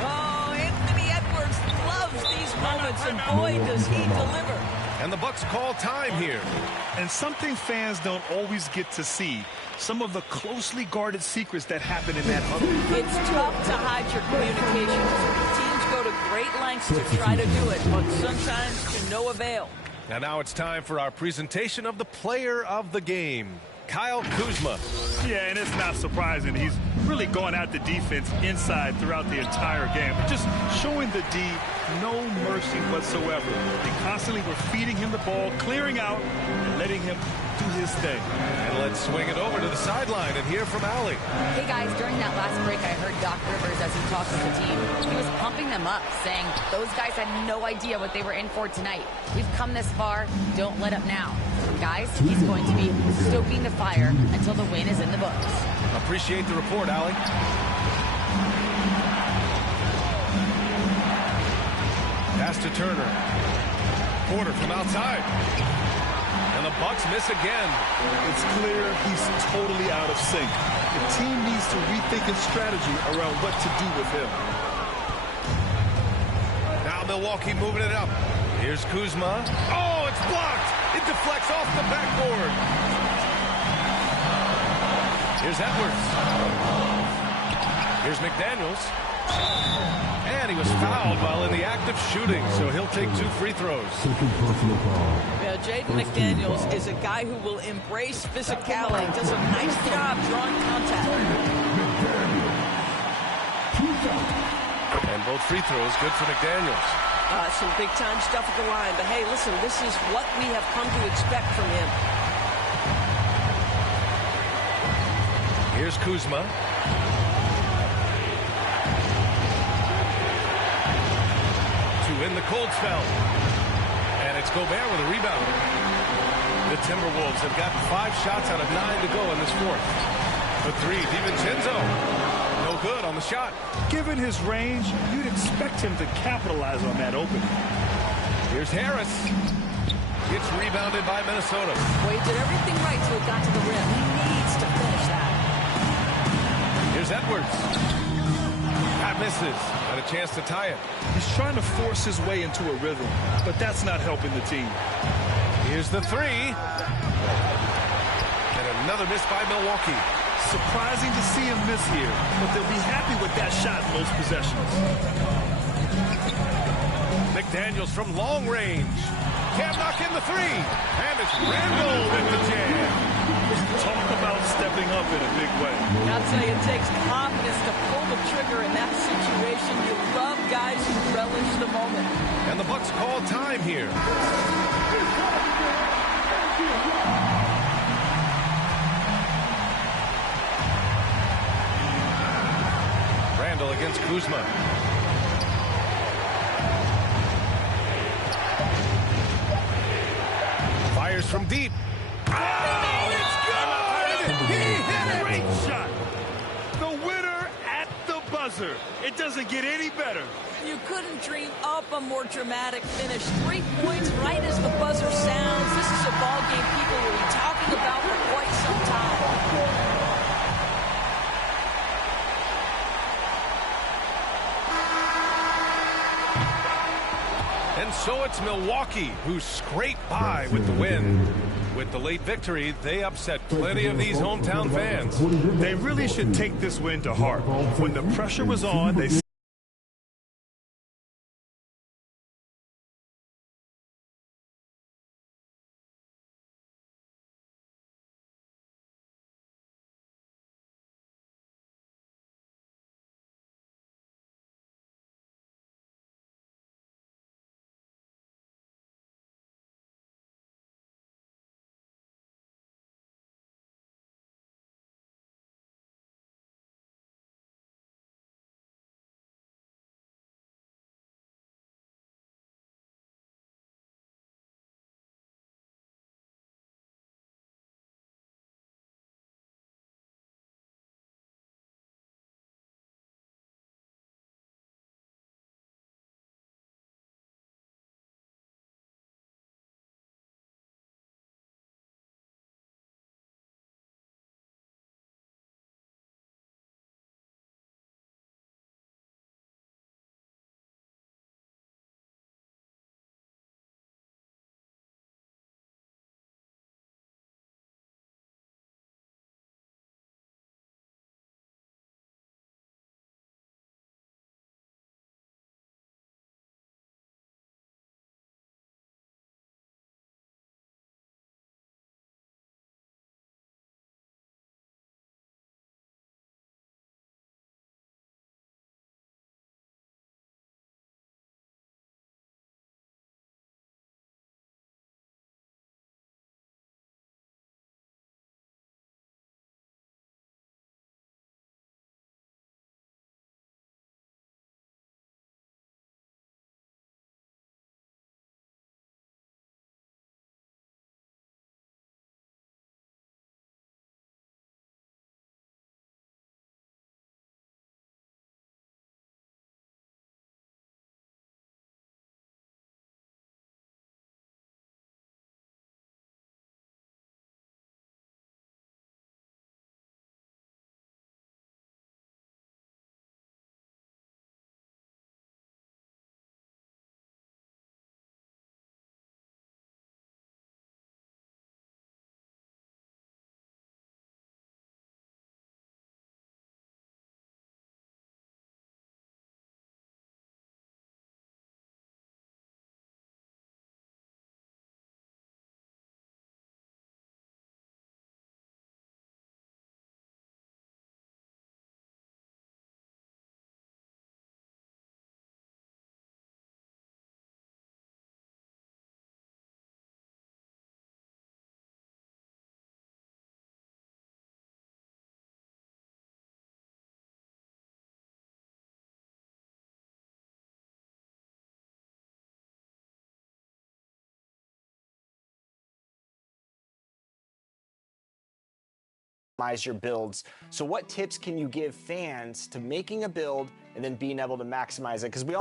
Oh, Anthony Edwards loves these moments, and boy, does he deliver. And the Bucks call time here. And something fans don't always get to see. Some of the closely guarded secrets that happen in that huddle. It's tough to hide your communications. Teams go to great lengths to try to do it, but sometimes to no avail. And now it's time for our presentation of the player of the game. Kyle Kuzma. Yeah, and it's not surprising. He's really gone at the defense inside throughout the entire game. Just showing the D no mercy whatsoever. They constantly were feeding him the ball, clearing out, and letting him do his thing. And let's swing it over to the sideline and hear from Allie. Hey, guys, during that last break, I heard Doc Rivers, as he talked with the team, he was pumping them up, saying those guys had no idea what they were in for tonight. We've come this far. Don't let up now. Guys, he's going to be stoking the fire until the win is in the books. Appreciate the report, Allie. Pass to Turner. Porter from outside. And the Bucks miss again. It's clear he's totally out of sync. The team needs to rethink its strategy around what to do with him. Now Milwaukee moving it up. Here's Kuzma. Oh, it's blocked. It deflects off the backboard. Here's Edwards. Here's McDaniels. And he was fouled while in the act of shooting, so he'll take 2 free throws. Yeah, Jaden McDaniels is a guy who will embrace physicality. Does a nice job drawing contact. And both free throws good for McDaniels. Some big-time stuff at the line. But, hey, listen, this is what we have come to expect from him. Here's Kuzma. To win the cold spell. And it's Gobert with a rebound. The Timberwolves have gotten 5 shots out of 9 to go in this fourth. The 3, DiVincenzo. No good on the shot. Given his range, you'd expect him to capitalize on that opening. Here's Harris. Gets rebounded by Minnesota. Well, he did everything right till he got to the rim. He needs to finish that. Here's Edwards. That misses. Got a chance to tie it. He's trying to force his way into a rhythm, but that's not helping the team. Here's the 3. And another miss by Milwaukee. Surprising to see him miss here, but they'll be happy with that shot most possessions. McDaniels from long range. Can't knock in the 3. And it's Randall with the jam. Talk about stepping up in a big way. I'll tell you, it takes confidence to pull the trigger in that situation. You love guys who relish the moment. And the Bucks call time here. Randall against Kuzma. Fires from deep. Oh, it's good! He hit it! Great shot. The winner at the buzzer. It doesn't get any better. You couldn't dream up a more dramatic finish. 3 points right as the buzzer sounds. This is a ball game people will be talking about for quite some time. And so it's Milwaukee who scraped by with the win. With the late victory, they upset plenty of these hometown fans. They really should take this win to heart. When the pressure was on, they maximize your builds. So what tips can you give fans to making a build and then being able to maximize it? Because we all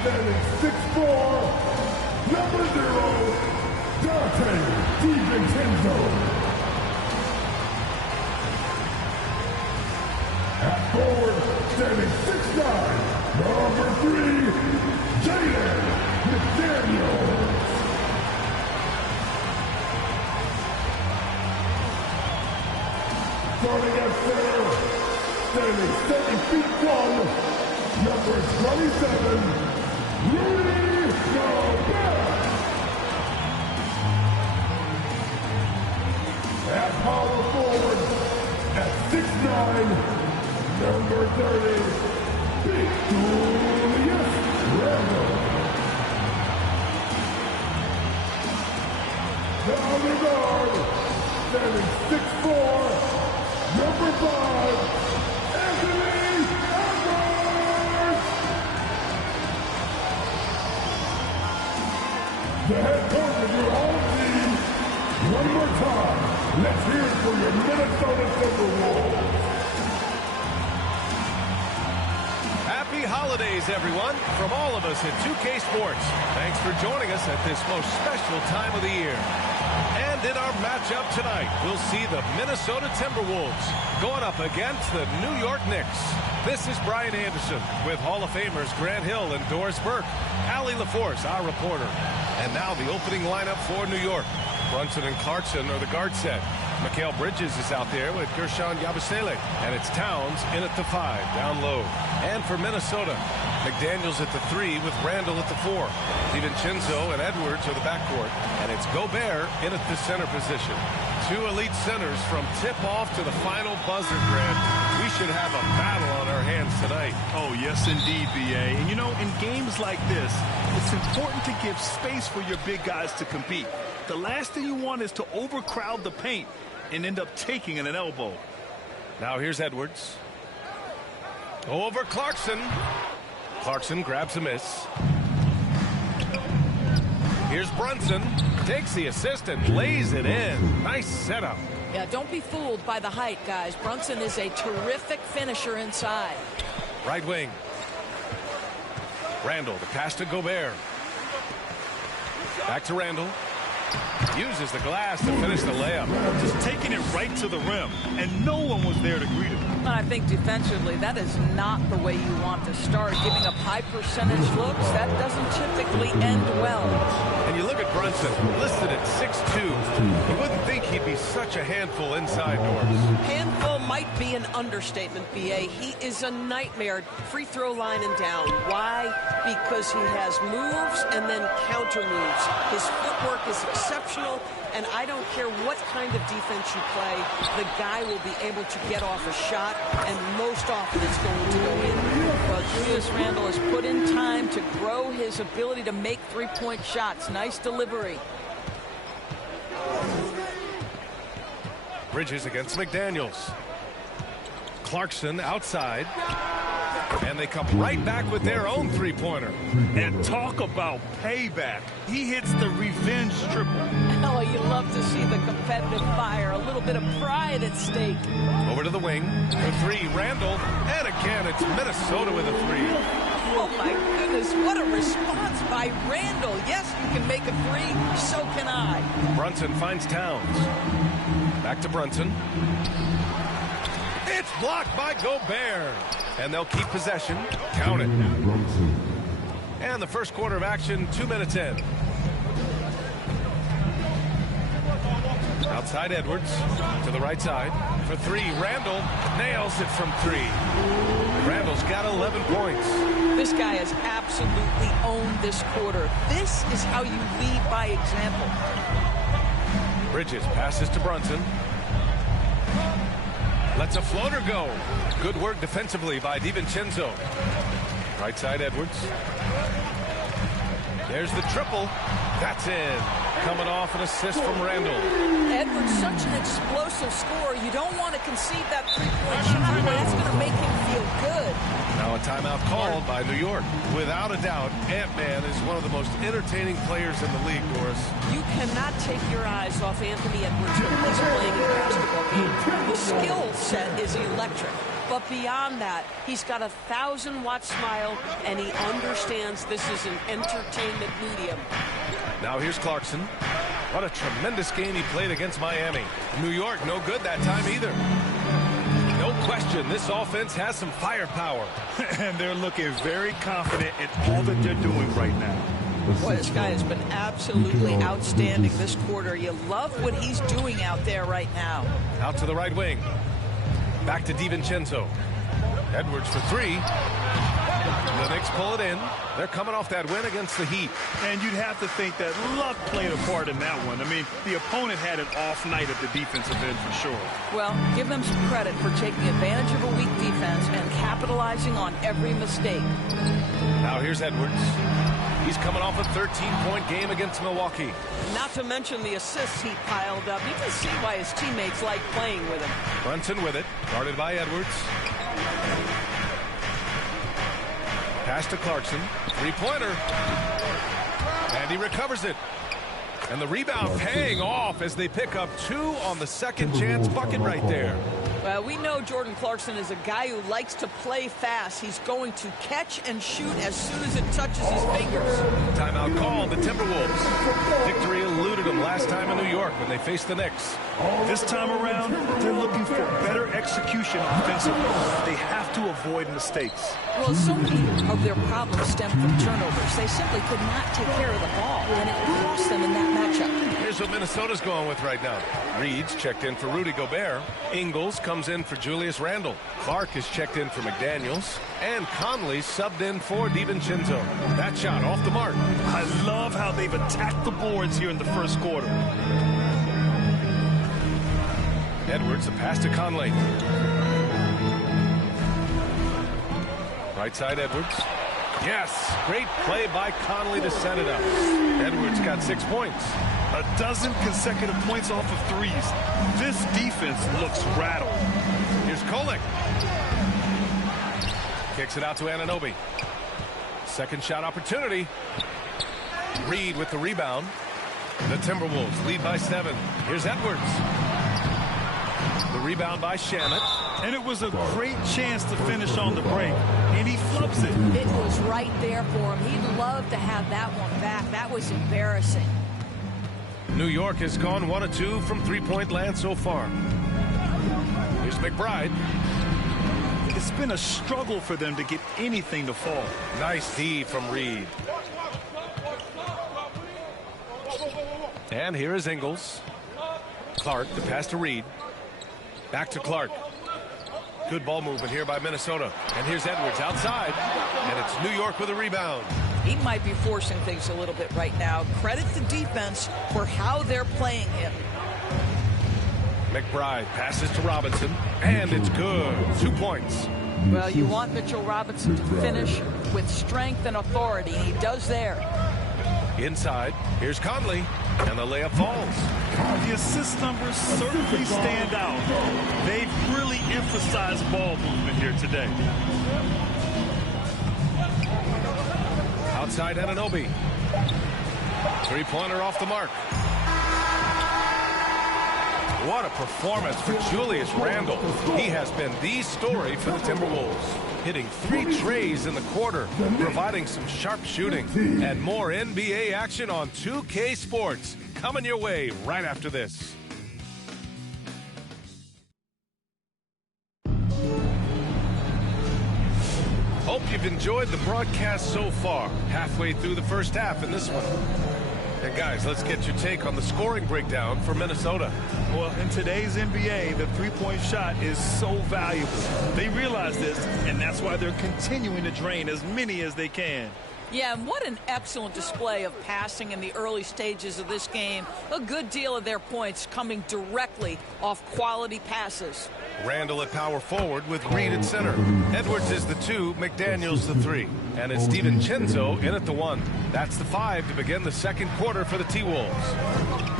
standing 6'4", number 0, Timberwolves. At forward, standing 6'9", number 3, Jaden McDaniels. Starting at center, standing 7 feet 1, number 27, at power forward, at 6'9", number 30, Julius Randle. The other guard, standing 6'4", number 5, Anthony Edwards. The head coach of your home team, one more time, let's hear it for your Minnesota Timberwolves. Happy holidays, everyone, from all of us at 2K Sports. Thanks for joining us at this most special time of the year. And in our matchup tonight, we'll see the Minnesota Timberwolves going up against the New York Knicks. This is Brian Anderson with Hall of Famers Grant Hill and Doris Burke. Allie LaForce, our reporter. And now the opening lineup for New York. Brunson and Clarkson are the guard set. Mikal Bridges is out there with Gershon Yabusele. And it's Towns in at the 5, down low. And for Minnesota, McDaniels at the 3 with Randall at the 4. DiVincenzo and Edwards are the backcourt. And it's Gobert in at the center position. Two elite centers from tip-off to the final buzzer, Grant. We should have a battle on our hands tonight. Oh, yes, indeed, B.A. And, you know, in games like this, it's important to give space for your big guys to compete. The last thing you want is to overcrowd the paint and end up taking an elbow. Now here's Edwards. Over Clarkson. Clarkson grabs a miss. Here's Brunson. Takes the assist and lays it in. Nice setup. Yeah, don't be fooled by the height, guys. Brunson is a terrific finisher inside. Right wing. Randall, the pass to Gobert. Back to Randall. Uses the glass to finish the layup. Just taking it right to the rim, and no one was there to greet him. And I think defensively, that is not the way you want to start. Giving up high percentage looks, that doesn't typically end well. And you look at Brunson, listed at 6'2". You wouldn't think he'd be such a handful inside doors. Handful might be an understatement, B.A. He is a nightmare, free throw line and down. Why? Because he has moves and then counter moves. His footwork is exceptional, and I don't care what kind of defense you play, the guy will be able to get off a shot, and most often it's going to go in. Well, Julius Randle has put in time to grow his ability to make three-point shots. Nice delivery. Bridges against McDaniels. Clarkson outside. And they come right back with their own three-pointer. And talk about payback. He hits the revenge triple. Oh, you love to see the competitive fire. A little bit of pride at stake. Over to the wing. For 3, Randall. And again, it's Minnesota with a 3. Oh, my goodness. What a response by Randall. Yes, you can make a 3. So can I. Brunson finds Towns. Back to Brunson. It's blocked by Gobert. And they'll keep possession. Count it. And the first quarter of action, 2 minutes in. Outside Edwards to the right side. For 3, Randall nails it from 3. Randall's got 11 points. This guy has absolutely owned this quarter. This is how you lead by example. Bridges passes to Brunson. Lets a floater go. Good work defensively by DiVincenzo. Right side Edwards. There's the triple. That's in. Coming off an assist from Randall. Edwards, such an explosive scorer. You don't want to concede that three-point shot. That's going to make him feel good. Now a timeout called by New York. Without a doubt, Ant-Man is one of the most entertaining players in the league, Doris. You cannot take your eyes off Anthony Edwards when he's playing a basketball game. The skill set is electric. But beyond that, he's got a 1,000-watt smile, and he understands this is an entertainment medium. Now here's Clarkson. What a tremendous game he played against Miami. New York, no good that time either. No question, this offense has some firepower. And they're looking very confident in all that they're doing right now. Boy, this guy has been absolutely outstanding this quarter. You love what he's doing out there right now. Out to the right wing. Back to DiVincenzo. Edwards for three. The Knicks pull it in. They're coming off that win against the Heat. And you'd have to think that luck played a part in that one. I mean, the opponent had an off night at the defensive end for sure. Well, give them some credit for taking advantage of a weak defense and capitalizing on every mistake. Now here's Edwards. He's coming off a 13-point game against Milwaukee. Not to mention the assists he piled up. You can see why his teammates like playing with him. Brunson with it, guarded by Edwards. Pass to Clarkson, three-pointer. And he recovers it. And the rebound paying off as they pick up two on the second chance bucket right there. Well, we know Jordan Clarkson is a guy who likes to play fast. He's going to catch and shoot as soon as it touches his fingers. Timeout called, the Timberwolves. Victory eluded them last time in New York when they faced the Knicks. This time around, they're looking for better execution offensively. They have to avoid mistakes. Well, so many of their problems stem from turnovers. They simply could not take care of the ball, and it cost them in that matchup. Here's what Minnesota's going with right now. Reed's checked in for Rudy Gobert. Ingles comes in for Julius Randle. Clark is checked in for McDaniels. And Conley subbed in for DiVincenzo. That shot off the mark. I love how they've attacked the boards here in the first quarter. Edwards, a pass to Conley. Right side, Edwards. Yes, great play by Conley to set it up. Edwards got 6 points. A dozen consecutive points off of threes. This defense looks rattled. Here's Kolek. Kicks it out to Anunoby. Second shot opportunity. Reed with the rebound. The Timberwolves lead by 7. Here's Edwards. The rebound by Shamet. And it was a great chance to finish on the break. And he flubs it. It was right there for him. He'd love to have that one back. That was embarrassing. New York has gone 1 of 2 from three-point land so far. Here's McBride. It's been a struggle for them to get anything to fall. Nice D from Reed. And here is Ingles. Clark, the pass to Reed. Back to Clark. Good ball movement here by Minnesota. And here's Edwards outside. And it's New York with a rebound. He might be forcing things a little bit right now. Credit the defense for how they're playing him. McBride passes to Robinson. And it's good. 2 points. Well, you want Mitchell Robinson to finish with strength and authority. He does there. Inside. Here's Conley. And the layup falls. The assist numbers certainly stand out. They've really emphasized ball movement here today. Outside Anunoby. Three-pointer off the mark. What a performance for Julius Randle. He has been the story for the Timberwolves. Hitting 3 trays in the quarter, providing some sharp shooting. And more NBA action on 2K Sports. Coming your way right after this. Hope you've enjoyed the broadcast so far. Halfway through the first half in this one. And guys, let's get your take on the scoring breakdown for Minnesota. Well, in today's NBA, the three-point shot is so valuable. They realize this, and that's why they're continuing to drain as many as they can. Yeah, and what an excellent display of passing in the early stages of this game. A good deal of their points coming directly off quality passes. Randall at power forward with Reed at center. Edwards is the 2, McDaniels the 3. And it's DiVincenzo in at the 1. That's the 5 to begin the second quarter for the T-Wolves.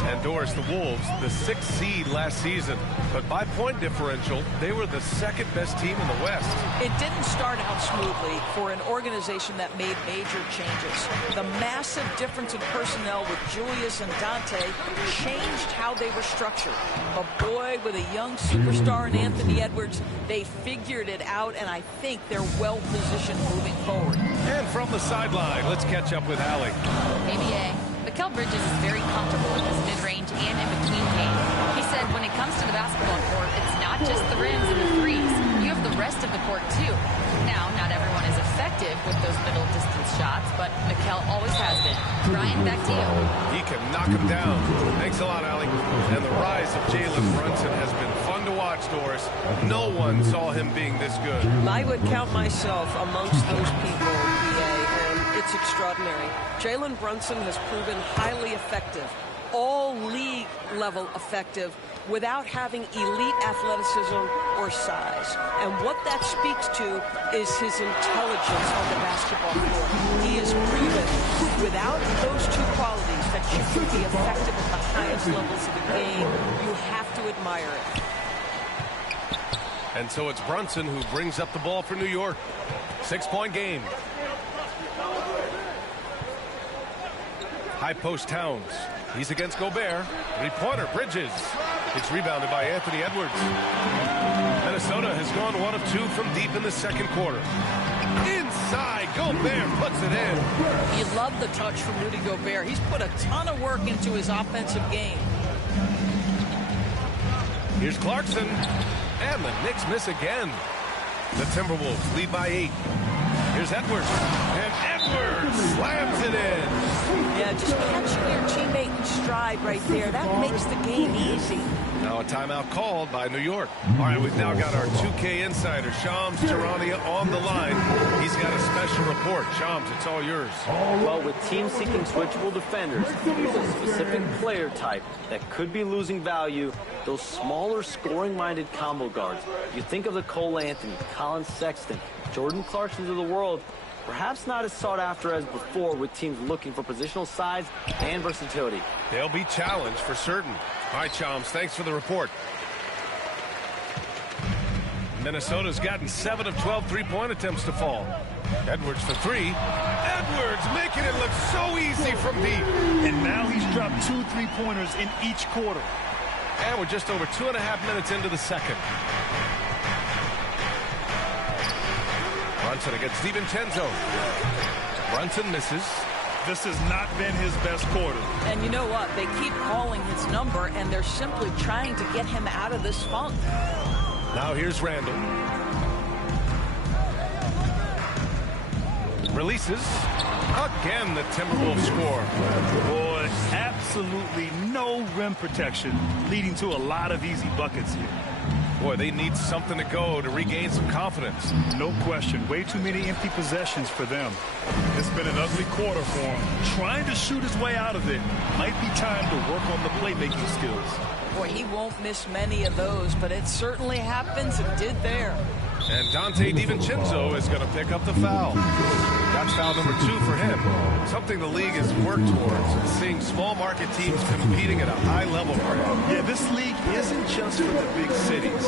And Doris, the Wolves, the 6th seed last season. But by point differential, they were the second best team in the West. It didn't start out smoothly for an organization that made major changes. The massive difference in personnel with Julius and Dante changed how they were structured. A boy with a young superstar in Anthony Edwards, they figured it out, and I think they're well positioned moving forward. And from the sideline, let's catch up with Allie. ABA. Mikal Bridges is very comfortable with his mid-range and in-between game. He said when it comes to the basketball court, it's not just the rims and the threes. You have the rest of the court, too. Now, not everyone is effective with those middle-distance shots, but Mikal always has been. Brian, back to you. He can knock him down. Thanks a lot, Allie. And the rise of Jalen Brunson has been fun to watch, Doris. No one saw him being this good. I would count myself amongst those people, BA, and it's extraordinary. Jalen Brunson has proven highly effective, all league level effective, without having elite athleticism or size. And what that speaks to is his intelligence on the basketball court. He has proven without those two qualities that you can be effective at the highest levels of the game. You have to admire it. And so it's Brunson who brings up the ball for New York. 6-point game. High post Towns. He's against Gobert. 3-pointer Bridges. It's rebounded by Anthony Edwards. Minnesota has gone 1 of 2 from deep in the second quarter. Inside, Gobert puts it in. You love the touch from Rudy Gobert. He's put a ton of work into his offensive game. Here's Clarkson. And the Knicks miss again. The Timberwolves lead by 8. Here's Edwards. And Edwards slams it in. Yeah, just catching your teammate in stride right there. That makes the game easy. Now a timeout called by New York. All right, we've now got our 2K insider, Shams Charania, on the line. He's got a special report. Shams, it's all yours. Well, with teams seeking switchable defenders, there's a specific player type that could be losing value, those smaller scoring-minded combo guards. You think of the Cole Anthony, Colin Sexton, Jordan Clarksons of the world, perhaps not as sought after as before with teams looking for positional size and versatility. They'll be challenged for certain. All right, Shams, thanks for the report. Minnesota's gotten 7 of 12 3-point attempts to fall. Edwards for 3. Edwards making it look so easy from deep. And now he's dropped 2 3-pointers in each quarter. And we're just over 2.5 minutes into the second. Brunson against DiVincenzo. Brunson misses. This has not been his best quarter. And you know what? They keep calling his number, and they're simply trying to get him out of this funk. Now here's Randall. Releases. Again, the Timberwolves score. Boy, absolutely no rim protection, leading to a lot of easy buckets here. Boy, they need something to go to regain some confidence. No question. Way too many empty possessions for them. It's been an ugly quarter for him. Trying to shoot his way out of it. Might be time to work on the playmaking skills. Boy, he won't miss many of those, but it certainly happens. It did there. And Dante DiVincenzo is going to pick up the foul. That's foul number 2 for him. Something the league has worked towards, seeing small market teams competing at a high level. Yeah, this league isn't just for the big cities.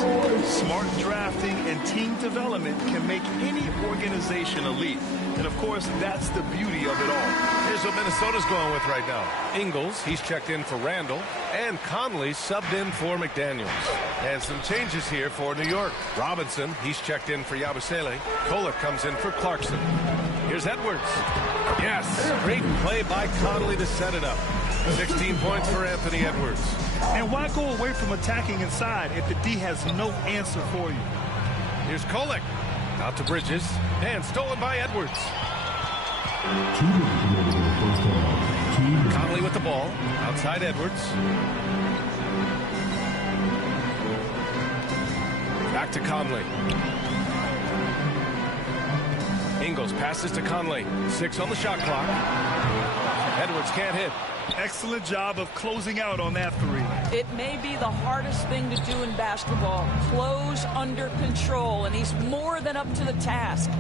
Smart drafting and team development can make any organization elite. And of course, that's the beauty of it all. Here's what Minnesota's going with right now. Ingles, he's checked in for Randall, and Conley subbed in for McDaniels. And some changes here for New York. Robinson, he's checked in for Yabusele. Kohler comes in for Clarkson. Here's Edwards. Yes, great play by Conley to set it up. 16 points for Anthony Edwards. And why go away from attacking inside if the D has no answer for you? Here's Kolek. Out to Bridges, and stolen by Edwards. Conley with the ball, outside Edwards. Back to Conley. Ingles passes to Conley. 6 on the shot clock. Edwards can't hit. Excellent job of closing out on that three. It may be the hardest thing to do in basketball. Close under control, and he's more than up to the task.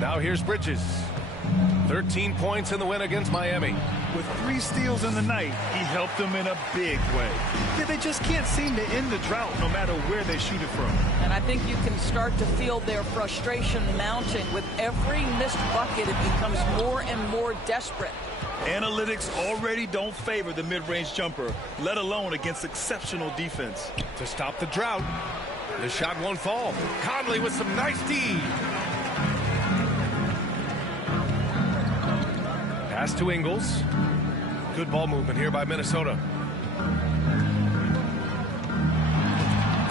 Now here's Bridges. 13 points in the win against Miami. With 3 steals in the night, he helped them in a big way. Yeah, they just can't seem to end the drought no matter where they shoot it from. And I think you can start to feel their frustration mounting. With every missed bucket, it becomes more and more desperate. Analytics already don't favor the mid-range jumper, let alone against exceptional defense. To stop the drought, the shot won't fall. Conley with some nice D. Pass to Ingles. Good ball movement here by Minnesota.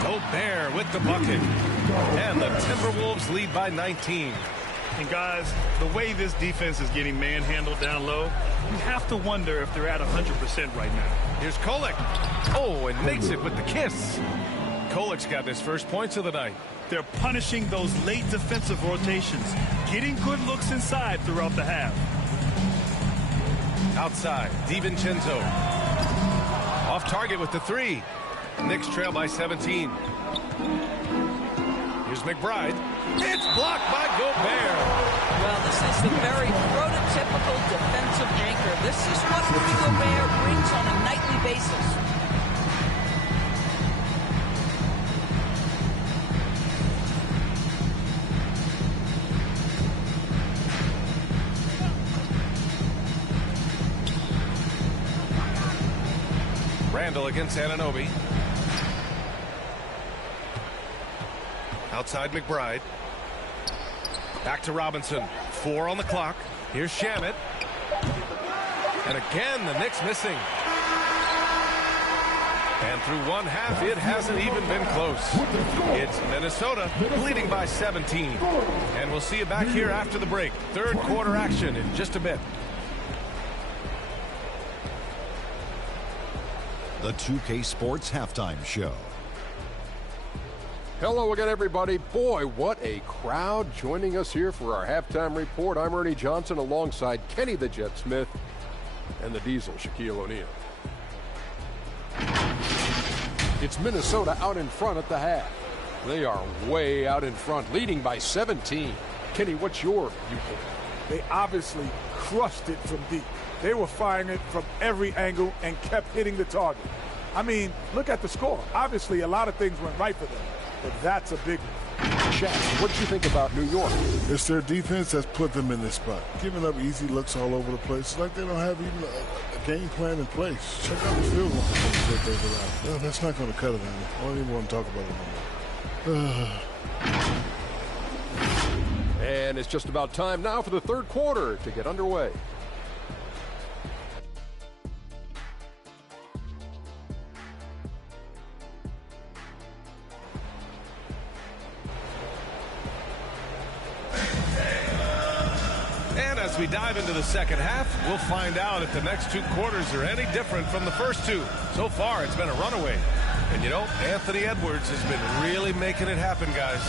Gobert with the bucket. And the Timberwolves lead by 19. And guys, the way this defense is getting manhandled down low, you have to wonder if they're at 100% right now. Here's Kolek. Oh, and makes it with the kiss. Kolek's got his first points of the night. They're punishing those late defensive rotations, getting good looks inside throughout the half. Outside, DiVincenzo. Off target with the 3. Knicks trail by 17. Here's McBride. It's blocked by Gobert. Well, this is the very prototypical defensive anchor. This is what Rudy Gobert brings on a nightly basis. Randall against Anunoby. Outside McBride. Back to Robinson. 4 on the clock. Here's Shamet. And again, the Knicks missing. And through one half, it hasn't even been close. It's Minnesota leading by 17. And we'll see you back here after the break. Third quarter action in just a bit. The 2K Sports Halftime Show. Hello again, everybody. Boy, what a crowd joining us here for our halftime report. I'm Ernie Johnson alongside Kenny the Jet Smith and the Diesel, Shaquille O'Neal. It's Minnesota out in front at the half. They are way out in front, leading by 17. Kenny, what's your viewpoint? They obviously crushed it from deep. They were firing it from every angle and kept hitting the target. I mean, look at the score. Obviously, a lot of things went right for them, but that's a big one. Shaq, what do you think about New York? It's their defense that's put them in this spot. Giving up easy looks all over the place. It's like they don't have even a game plan in place. Check out the field goal. No, that's not going to cut it anymore. I don't even want to talk about it anymore. And it's just about time now for the third quarter to get underway. And as we dive into the second half, we'll find out if the next 2 quarters are any different from the first 2. So far, it's been a runaway. And you know, Anthony Edwards has been really making it happen, guys.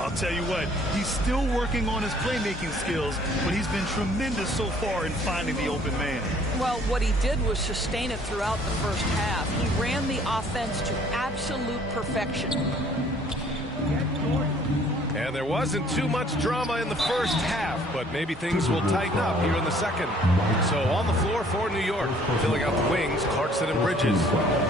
I'll tell you what, he's still working on his playmaking skills, but he's been tremendous so far in finding the open man. Well, what he did was sustain it throughout the first half. He ran the offense to absolute perfection. And there wasn't too much drama in the first half, but maybe things will tighten up here in the second. So on the floor for New York, filling out the wings, Clarkson and Bridges.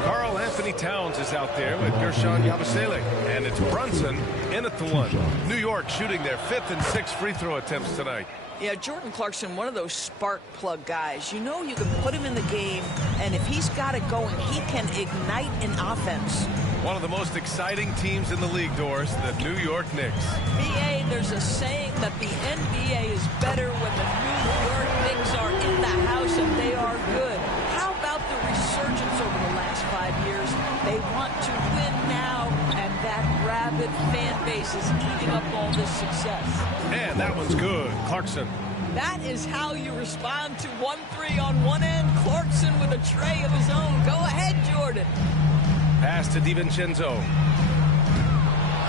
Karl Anthony Towns is out there with Gershon Yabusele. And it's Brunson in at the 1. New York shooting their 5th and 6th free throw attempts tonight. Yeah, Jordan Clarkson, one of those spark plug guys. You know you can put him in the game, and if he's got it going, he can ignite an offense. One of the most exciting teams in the league, Doris, the New York Knicks. BA, there's a saying that the NBA is better when the New York Knicks are in the house and they are good. How about the resurgence over the last 5 years? They want to win now, and that rabid fan base is eating up all this success. And that one's good. Clarkson. That is how you respond to 1-3 on one end. Clarkson with a tray of his own. Go ahead, Jordan. Pass to DiVincenzo.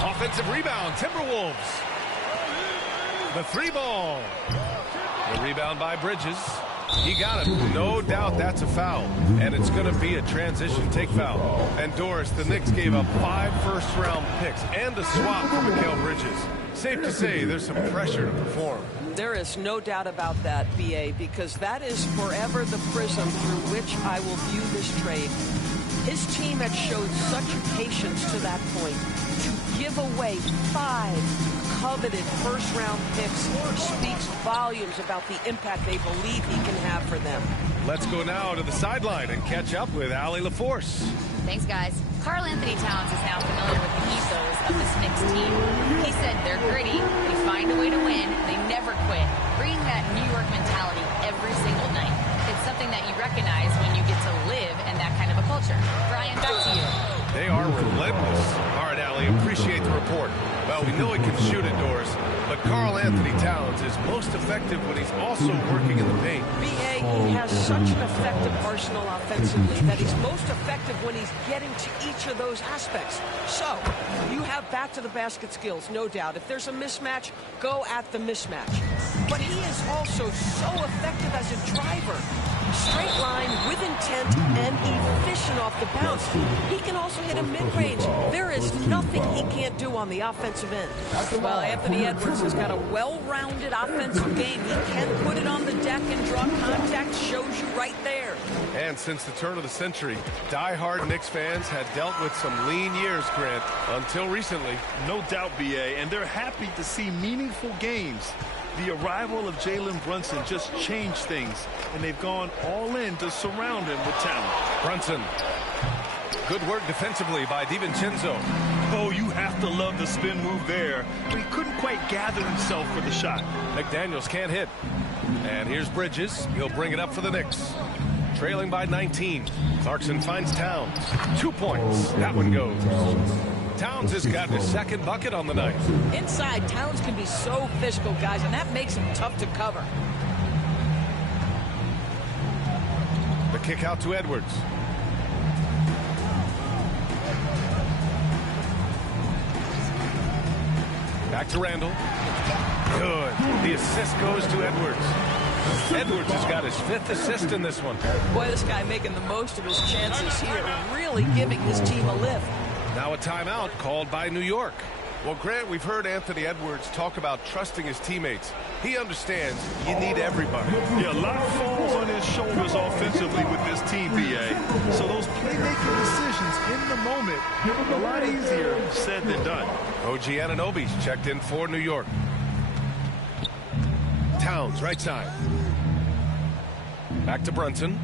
Offensive rebound, Timberwolves. The 3 ball. The rebound by Bridges. He got it. No doubt that's a foul. And it's going to be a transition take foul. And Doris, the Knicks gave up 5 first-round picks and a swap for Mikal Bridges. Safe to say there's some pressure to perform. There is no doubt about that, BA, because that is forever the prism through which I will view this trade. His team had showed such patience to that point. To give away 5 coveted first-round picks speaks volumes about the impact they believe he can have for them. Let's go now to the sideline and catch up with Allie LaForce. Thanks, guys. Karl Anthony Towns is now familiar with the ethos of this Knicks team. He said they're gritty, they find a way to win, they never quit, bringing that New York mentality every single night. It's something that you recognize when you get to live in that kind of a culture. Brian, back to you. They are relentless. All right, Allie, appreciate the report. Well, we know he can shoot it, Doris, but Karl Anthony Towns is most effective when he's also working in the paint. BA, he has such an effective arsenal offensively that he's most effective when he's getting to each of those aspects. So, you have back-to-the-basket skills, no doubt. If there's a mismatch, go at the mismatch. But he is also so effective as a driver. Straight line, with intent, and efficient off the bounce. He can also hit a mid-range. There is nothing he can't do on the offensive end. Well, Anthony Edwards has got a well-rounded offensive game. He can put it on the deck and draw contact, shows you right there. And since the turn of the century, die-hard Knicks fans had dealt with some lean years, Grant, until recently. No doubt, BA, and they're happy to see meaningful games. The arrival of Jalen Brunson just changed things, and they've gone all in to surround him with talent. Brunson. Good work defensively by DiVincenzo. Oh, you have to love the spin move there, but he couldn't quite gather himself for the shot. McDaniels can't hit. And here's Bridges. He'll bring it up for the Knicks. Trailing by 19. Clarkson finds Towns. 2 points. That one goes. Towns has gotten his second bucket on the night. Inside, Towns can be so physical, guys, and that makes him tough to cover. The kick out to Edwards. Back to Randall. Good. The assist goes to Edwards. Edwards has got his 5th assist in this one. Boy, this guy making the most of his chances here, really giving his team a lift. Now a timeout called by New York. Well, Grant, we've heard Anthony Edwards talk about trusting his teammates. He understands you need everybody. Yeah, a lot falls on his shoulders offensively with this team, BA. So those playmaking decisions in the moment, a lot easier said than done. OG Anunoby's checked in for New York. Towns, right side. Back to Brunson.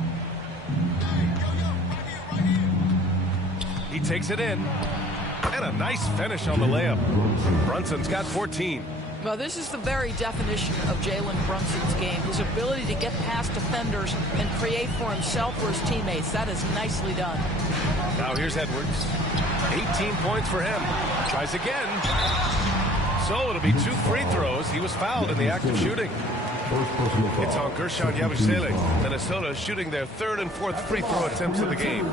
He takes it in. And a nice finish on the layup. Brunson's got 14. Well, this is the very definition of Jalen Brunson's game. His ability to get past defenders and create for himself or his teammates. That is nicely done. Now here's Edwards. 18 points for him. Tries again. So it'll be 2 free throws. He was fouled in the act of shooting. It's on Gershon Yabusele. Minnesota shooting their 3rd and 4th free throw attempts of the game.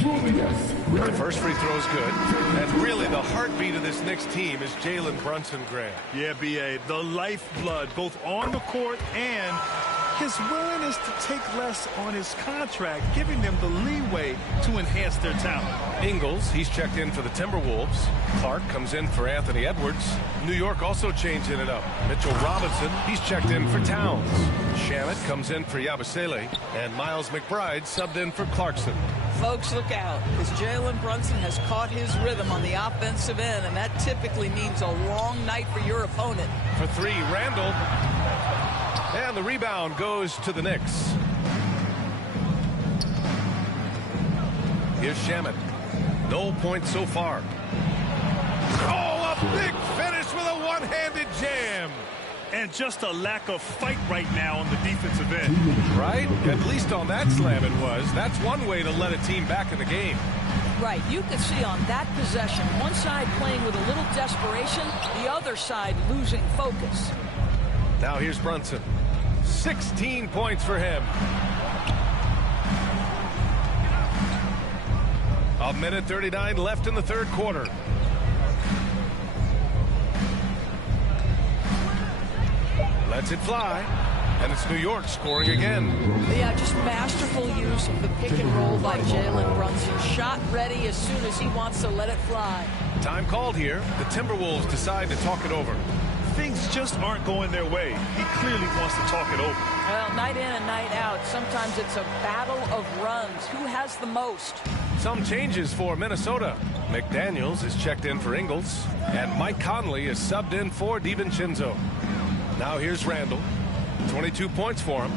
The first free throw is good. And really the heartbeat of this Knicks team is Jalen Brunson, Grant. Yeah, BA, the lifeblood, both on the court and his willingness to take less on his contract, giving them the leeway to enhance their talent. Ingles, he's checked in for the Timberwolves. Clark comes in for Anthony Edwards. New York also changing it up. Mitchell Robinson, he's checked in for Towns. Shamet comes in for Yabusele. And Miles McBride subbed in for Clarkson. Folks, look out, because Jalen Brunson has caught his rhythm on the offensive end, and that typically means a long night for your opponent. For 3, Randall. And the rebound goes to the Knicks. Here's Shamet. No points so far. Oh, a big finish with a one-handed jam. And just a lack of fight right now on the defensive end. Right? At least on that slam it was. That's one way to let a team back in the game. Right. You could see on that possession, one side playing with a little desperation, the other side losing focus. Now here's Brunson. 16 points for him. A minute 39 left in the 3rd quarter. Lets it fly. And it's New York scoring again. Yeah, just masterful use of the pick and roll by Jalen Brunson. Shot ready as soon as he wants to let it fly. Time called here. The Timberwolves decide to talk it over. Things just aren't going their way. He clearly wants to talk it over. Well, night in and night out, sometimes it's a battle of runs. Who has the most? Some changes for Minnesota. McDaniels is checked in for Ingles, and Mike Conley is subbed in for DiVincenzo. Now here's Randall. 22 points for him.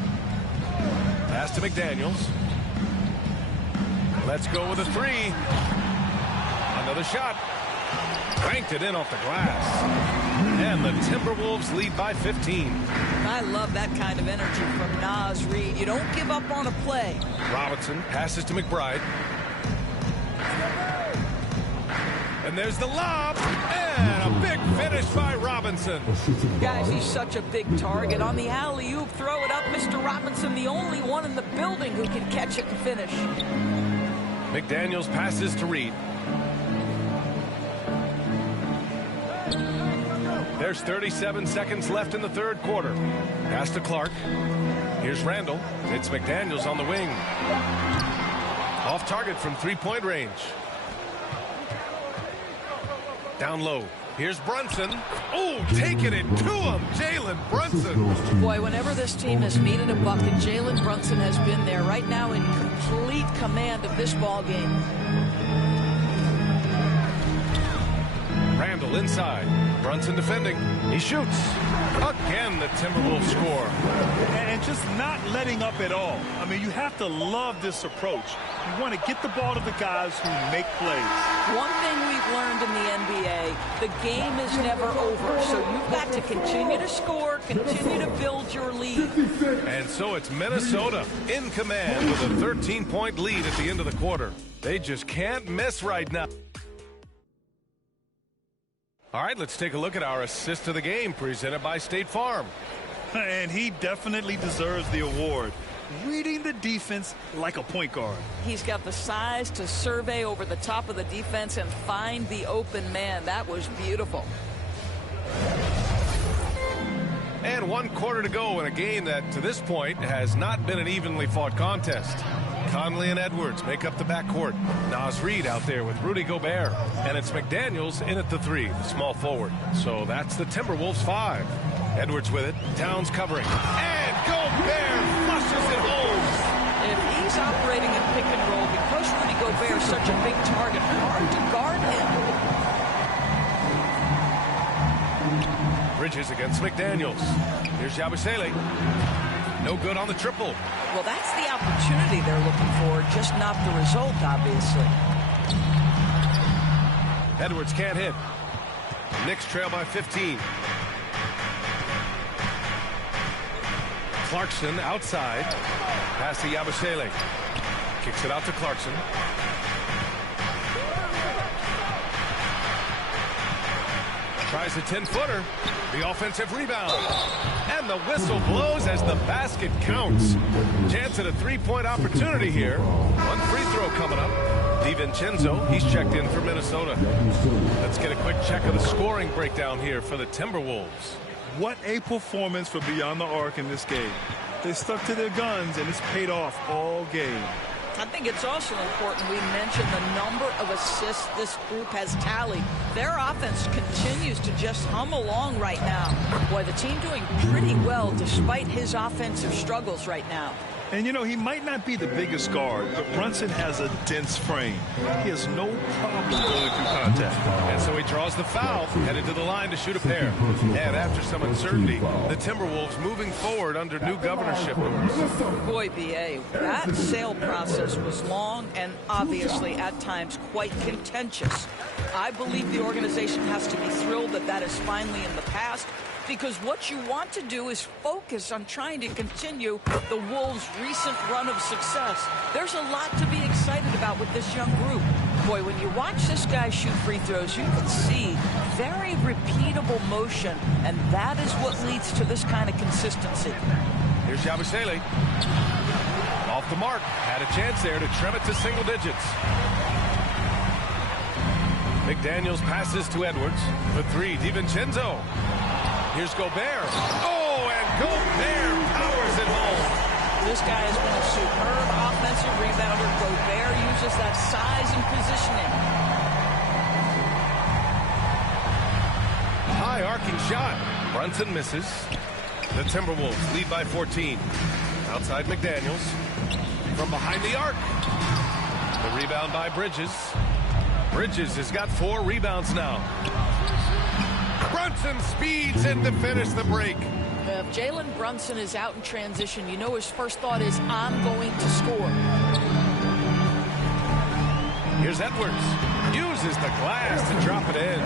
Pass to McDaniels. Let's go with a three. Another shot. Cranked it in off the glass. And the Timberwolves lead by 15. I love that kind of energy from Naz Reid. You don't give up on a play. Robinson passes to McBride. And there's the lob. And a big finish by Robinson. Guys, he's such a big target. On the alley-oop, throw it up. Mr. Robinson, the only one in the building who can catch it and finish. McDaniels passes to Reid. There's 37 seconds left in the third quarter. Pass to Clark. Here's Randall. It's McDaniels on the wing. Off target from three-point range. Down low. Here's Brunson. Oh, taking it to him. Jalen Brunson. Boy, whenever this team has needed a bucket, Jalen Brunson has been there right now in complete command of this ball game. Randall inside. Brunson defending. He shoots. Again, the Timberwolves score. And just not letting up at all. I mean, you have to love this approach. You want to get the ball to the guys who make plays. One thing we've learned in the NBA, the game is never over. So you've got to continue to score, continue to build your lead. And so it's Minnesota in command with a 13-point lead at the end of the quarter. They just can't miss right now. All right, let's take a look at our assist of the game presented by State Farm. And he definitely deserves the award. Reading the defense like a point guard. He's got the size to survey over the top of the defense and find the open man. That was beautiful. And 1 quarter to go in a game that, to this point, has not been an evenly fought contest. Conley and Edwards make up the backcourt. Naz Reid out there with Rudy Gobert. And it's McDaniels in at the three, the small forward. So that's the Timberwolves 5. Edwards with it. Towns covering. And Gobert flushes it home. If he's operating in pick and roll, because Rudy Gobert is such a big target, hard to guard him. Bridges against McDaniels. Here's Yabusele. No good on the triple. Well, that's the opportunity they're looking for, just not the result, obviously. Edwards can't hit. Knicks trail by 15. Clarkson outside. Pass to Yabusele. Kicks it out to Clarkson. Tries a 10-footer. The offensive rebound. And the whistle blows as the basket counts. Chance at a three-point opportunity here. One free throw coming up. DiVincenzo, he's checked in for Minnesota. Let's get a quick check of the scoring breakdown here for the Timberwolves. What a performance for Beyond the Arc in this game. They stuck to their guns, and it's paid off all game. I think it's also important we mention the number of assists this group has tallied. Their offense continues to just hum along right now. Boy, the team doing pretty well despite his offensive struggles right now. And, you know, he might not be the biggest guard, but Brunson has a dense frame. He has no problem going through contact. And so he draws the foul, headed to the line to shoot a pair. And after some uncertainty, the Timberwolves moving forward under new governorship. Boy, B.A., that sale process was long and obviously at times quite contentious. I believe the organization has to be thrilled that that is finally in the past, because what you want to do is focus on trying to continue the Wolves' recent run of success. There's a lot to be excited about with this young group. Boy, when you watch this guy shoot free throws, you can see very repeatable motion, and that is what leads to this kind of consistency. Here's Yabusele. Off the mark. Had a chance there to trim it to single digits. McDaniels passes to Edwards. For three, DiVincenzo. Here's Gobert. Oh, and Gobert hammers it home. This guy has been a superb offensive rebounder. Gobert uses that size and positioning. High arcing shot. Brunson misses. The Timberwolves lead by 14. Outside McDaniels. From behind the arc. The rebound by Bridges. Bridges has got 4 rebounds now. Brunson speeds in to finish the break. If Jalen Brunson is out in transition, you know his first thought is, I'm going to score. Here's Edwards. Uses the glass to drop it in.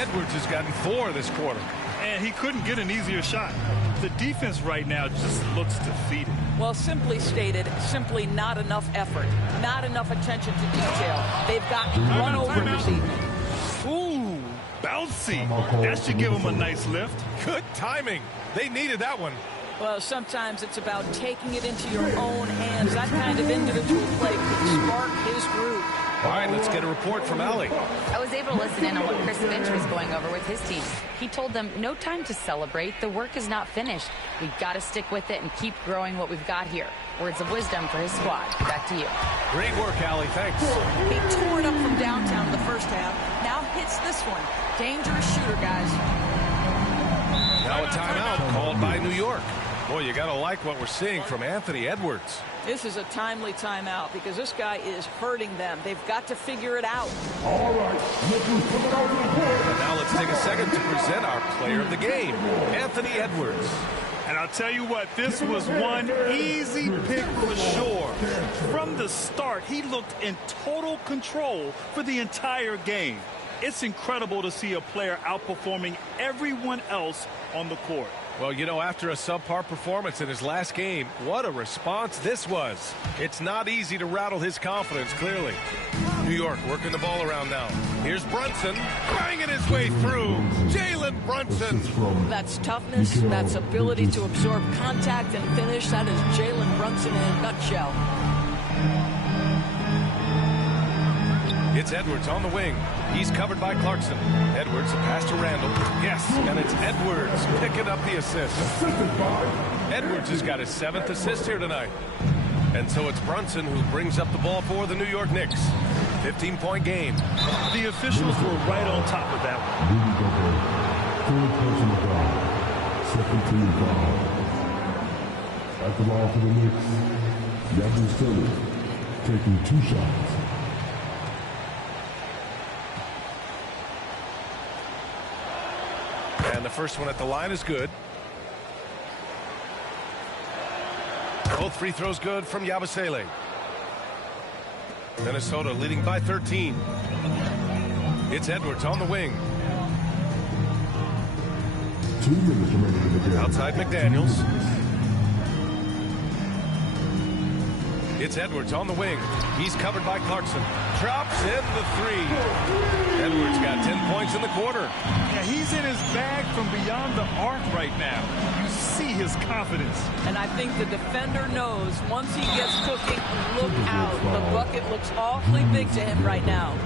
Edwards has gotten 4 this quarter. And he couldn't get an easier shot. The defense right now just looks defeated. Well, simply stated, simply not enough effort. Not enough attention to detail. They've gotten run over this evening. Ooh, bouncy. That should give him a nice lift. Good timing. They needed that one. Well, sometimes it's about taking it into your own hands. That kind of individual play could spark his groove. All right, let's get a report from Allie. I was able to listen in on what Chris Finch was going over with his team. He told them, no time to celebrate. The work is not finished. We've got to stick with it and keep growing what we've got here. Words of wisdom for his squad. Back to you. Great work, Allie. Thanks. He tore it up from downtown in the first half. Now hits this one. Dangerous shooter, guys. Now a timeout called by New York. Boy, you got to like what we're seeing from Anthony Edwards. This is a timely timeout because this guy is hurting them. They've got to figure it out. All right, and now let's take a second to present our player of the game, Anthony Edwards. And I'll tell you what, this was one easy pick for sure. From the start, he looked in total control for the entire game. It's incredible to see a player outperforming everyone else on the court. Well, you know, after a subpar performance in his last game, what a response this was. It's not easy to rattle his confidence, clearly. New York working the ball around now. Here's Brunson, banging his way through. Jalen Brunson. That's toughness. That's ability to absorb contact and finish. That is Jalen Brunson in a nutshell. It's Edwards on the wing. He's covered by Clarkson. Edwards, a pass to Randall. Yes, and it's Edwards picking up the assist. Edwards has got his 7th assist here tonight. And so it's Brunson who brings up the ball for the New York Knicks. 15-point game. The officials were right on top of that one. Second team foul. At the ball for the Knicks, Yabu taking 2 shots. And the first one at the line is good. Both free throws good from Yabusele. Minnesota leading by 13. It's Edwards on the wing. 2 minutes remaining in the game. Outside McDaniels. It's Edwards on the wing. He's covered by Clarkson. Drops in the 3. Edwards got 10 points in the quarter. Yeah, he's in his bag from beyond the arc right now. You see his confidence. And I think the defender knows once he gets cooking, look out. The bucket looks awfully big to him right now.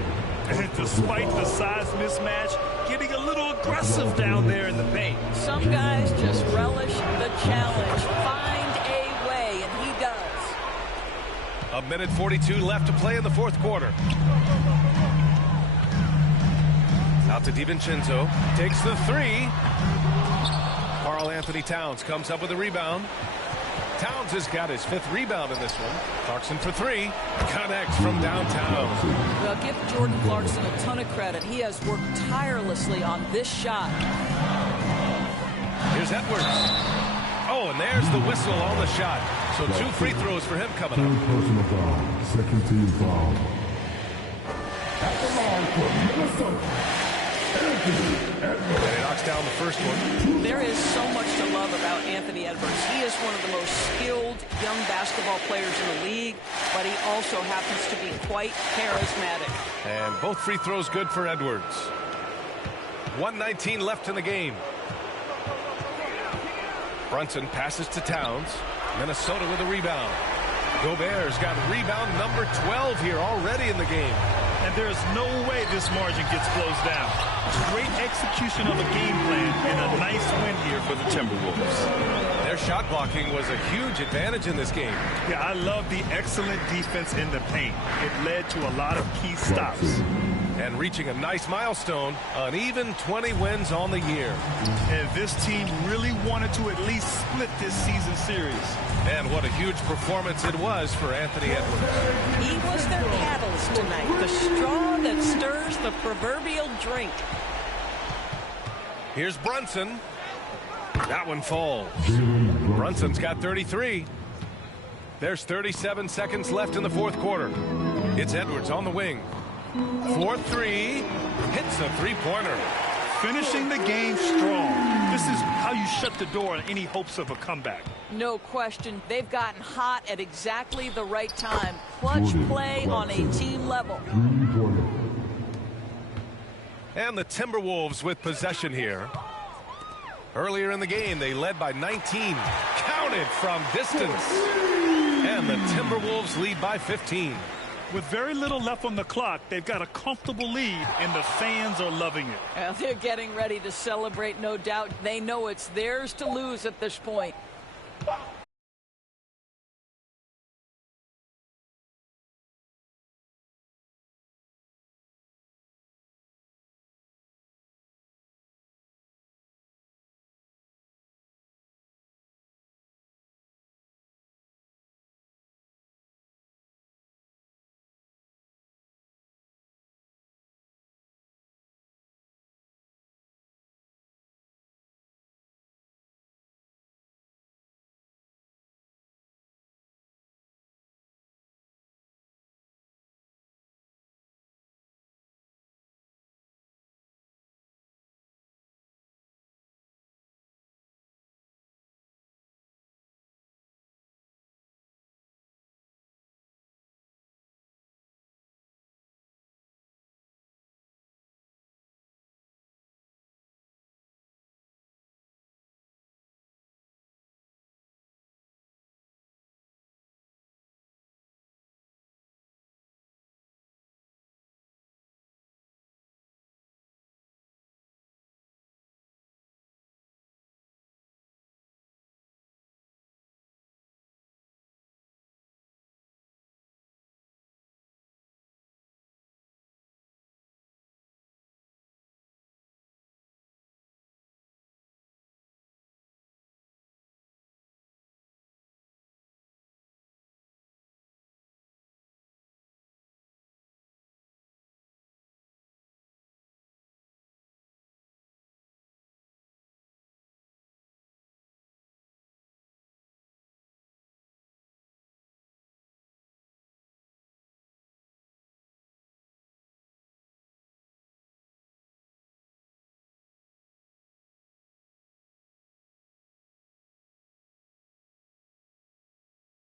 And despite the size mismatch, getting a little aggressive down there in the paint. Some guys just relish the challenge. Find a way, and he does. A minute 42 left to play in the 4th quarter. Out to DiVincenzo. Takes the 3. Karl Anthony Towns comes up with a rebound. Towns has got his 5th rebound in this one. Clarkson for 3. Connects from downtown. Well, give Jordan Clarkson a ton of credit. He has worked tirelessly on this shot. Here's Edwards. Oh, and there's the whistle on the shot. So 2 free throws for him coming up. Personal foul. Second team foul. At the line for Minnesota. And he knocks down the first one. There is so much to love about Anthony Edwards. He is one of the most skilled young basketball players in the league, but he also happens to be quite charismatic. And both free throws good for Edwards. 1:19 left in the game. Brunson passes to Towns. Minnesota with a rebound. Gobert's got rebound number 12 here already in the game. And there's no way this margin gets closed down. Great execution of a game plan and a nice win here for the Timberwolves. Their shot blocking was a huge advantage in this game. Yeah, I love the excellent defense in the paint. It led to a lot of key stops. And reaching a nice milestone, an even 20 wins on the year. And this team really wanted to at least split this season series. And what a huge performance it was for Anthony Edwards. He was their catalyst tonight, the straw that stirs the proverbial drink. Here's Brunson. That one falls. Brunson's got 33. There's 37 seconds left in the fourth quarter. It's Edwards on the wing. 4-3, hits a three-pointer. Finishing the game strong. This is how you shut the door on any hopes of a comeback. No question. They've gotten hot at exactly the right time. Clutch play on a team level. And the Timberwolves with possession here. Earlier in the game, they led by 19. Counted from distance. And the Timberwolves lead by 15. With very little left on the clock, they've got a comfortable lead, and the fans are loving it. Well, they're getting ready to celebrate, no doubt. They know it's theirs to lose at this point.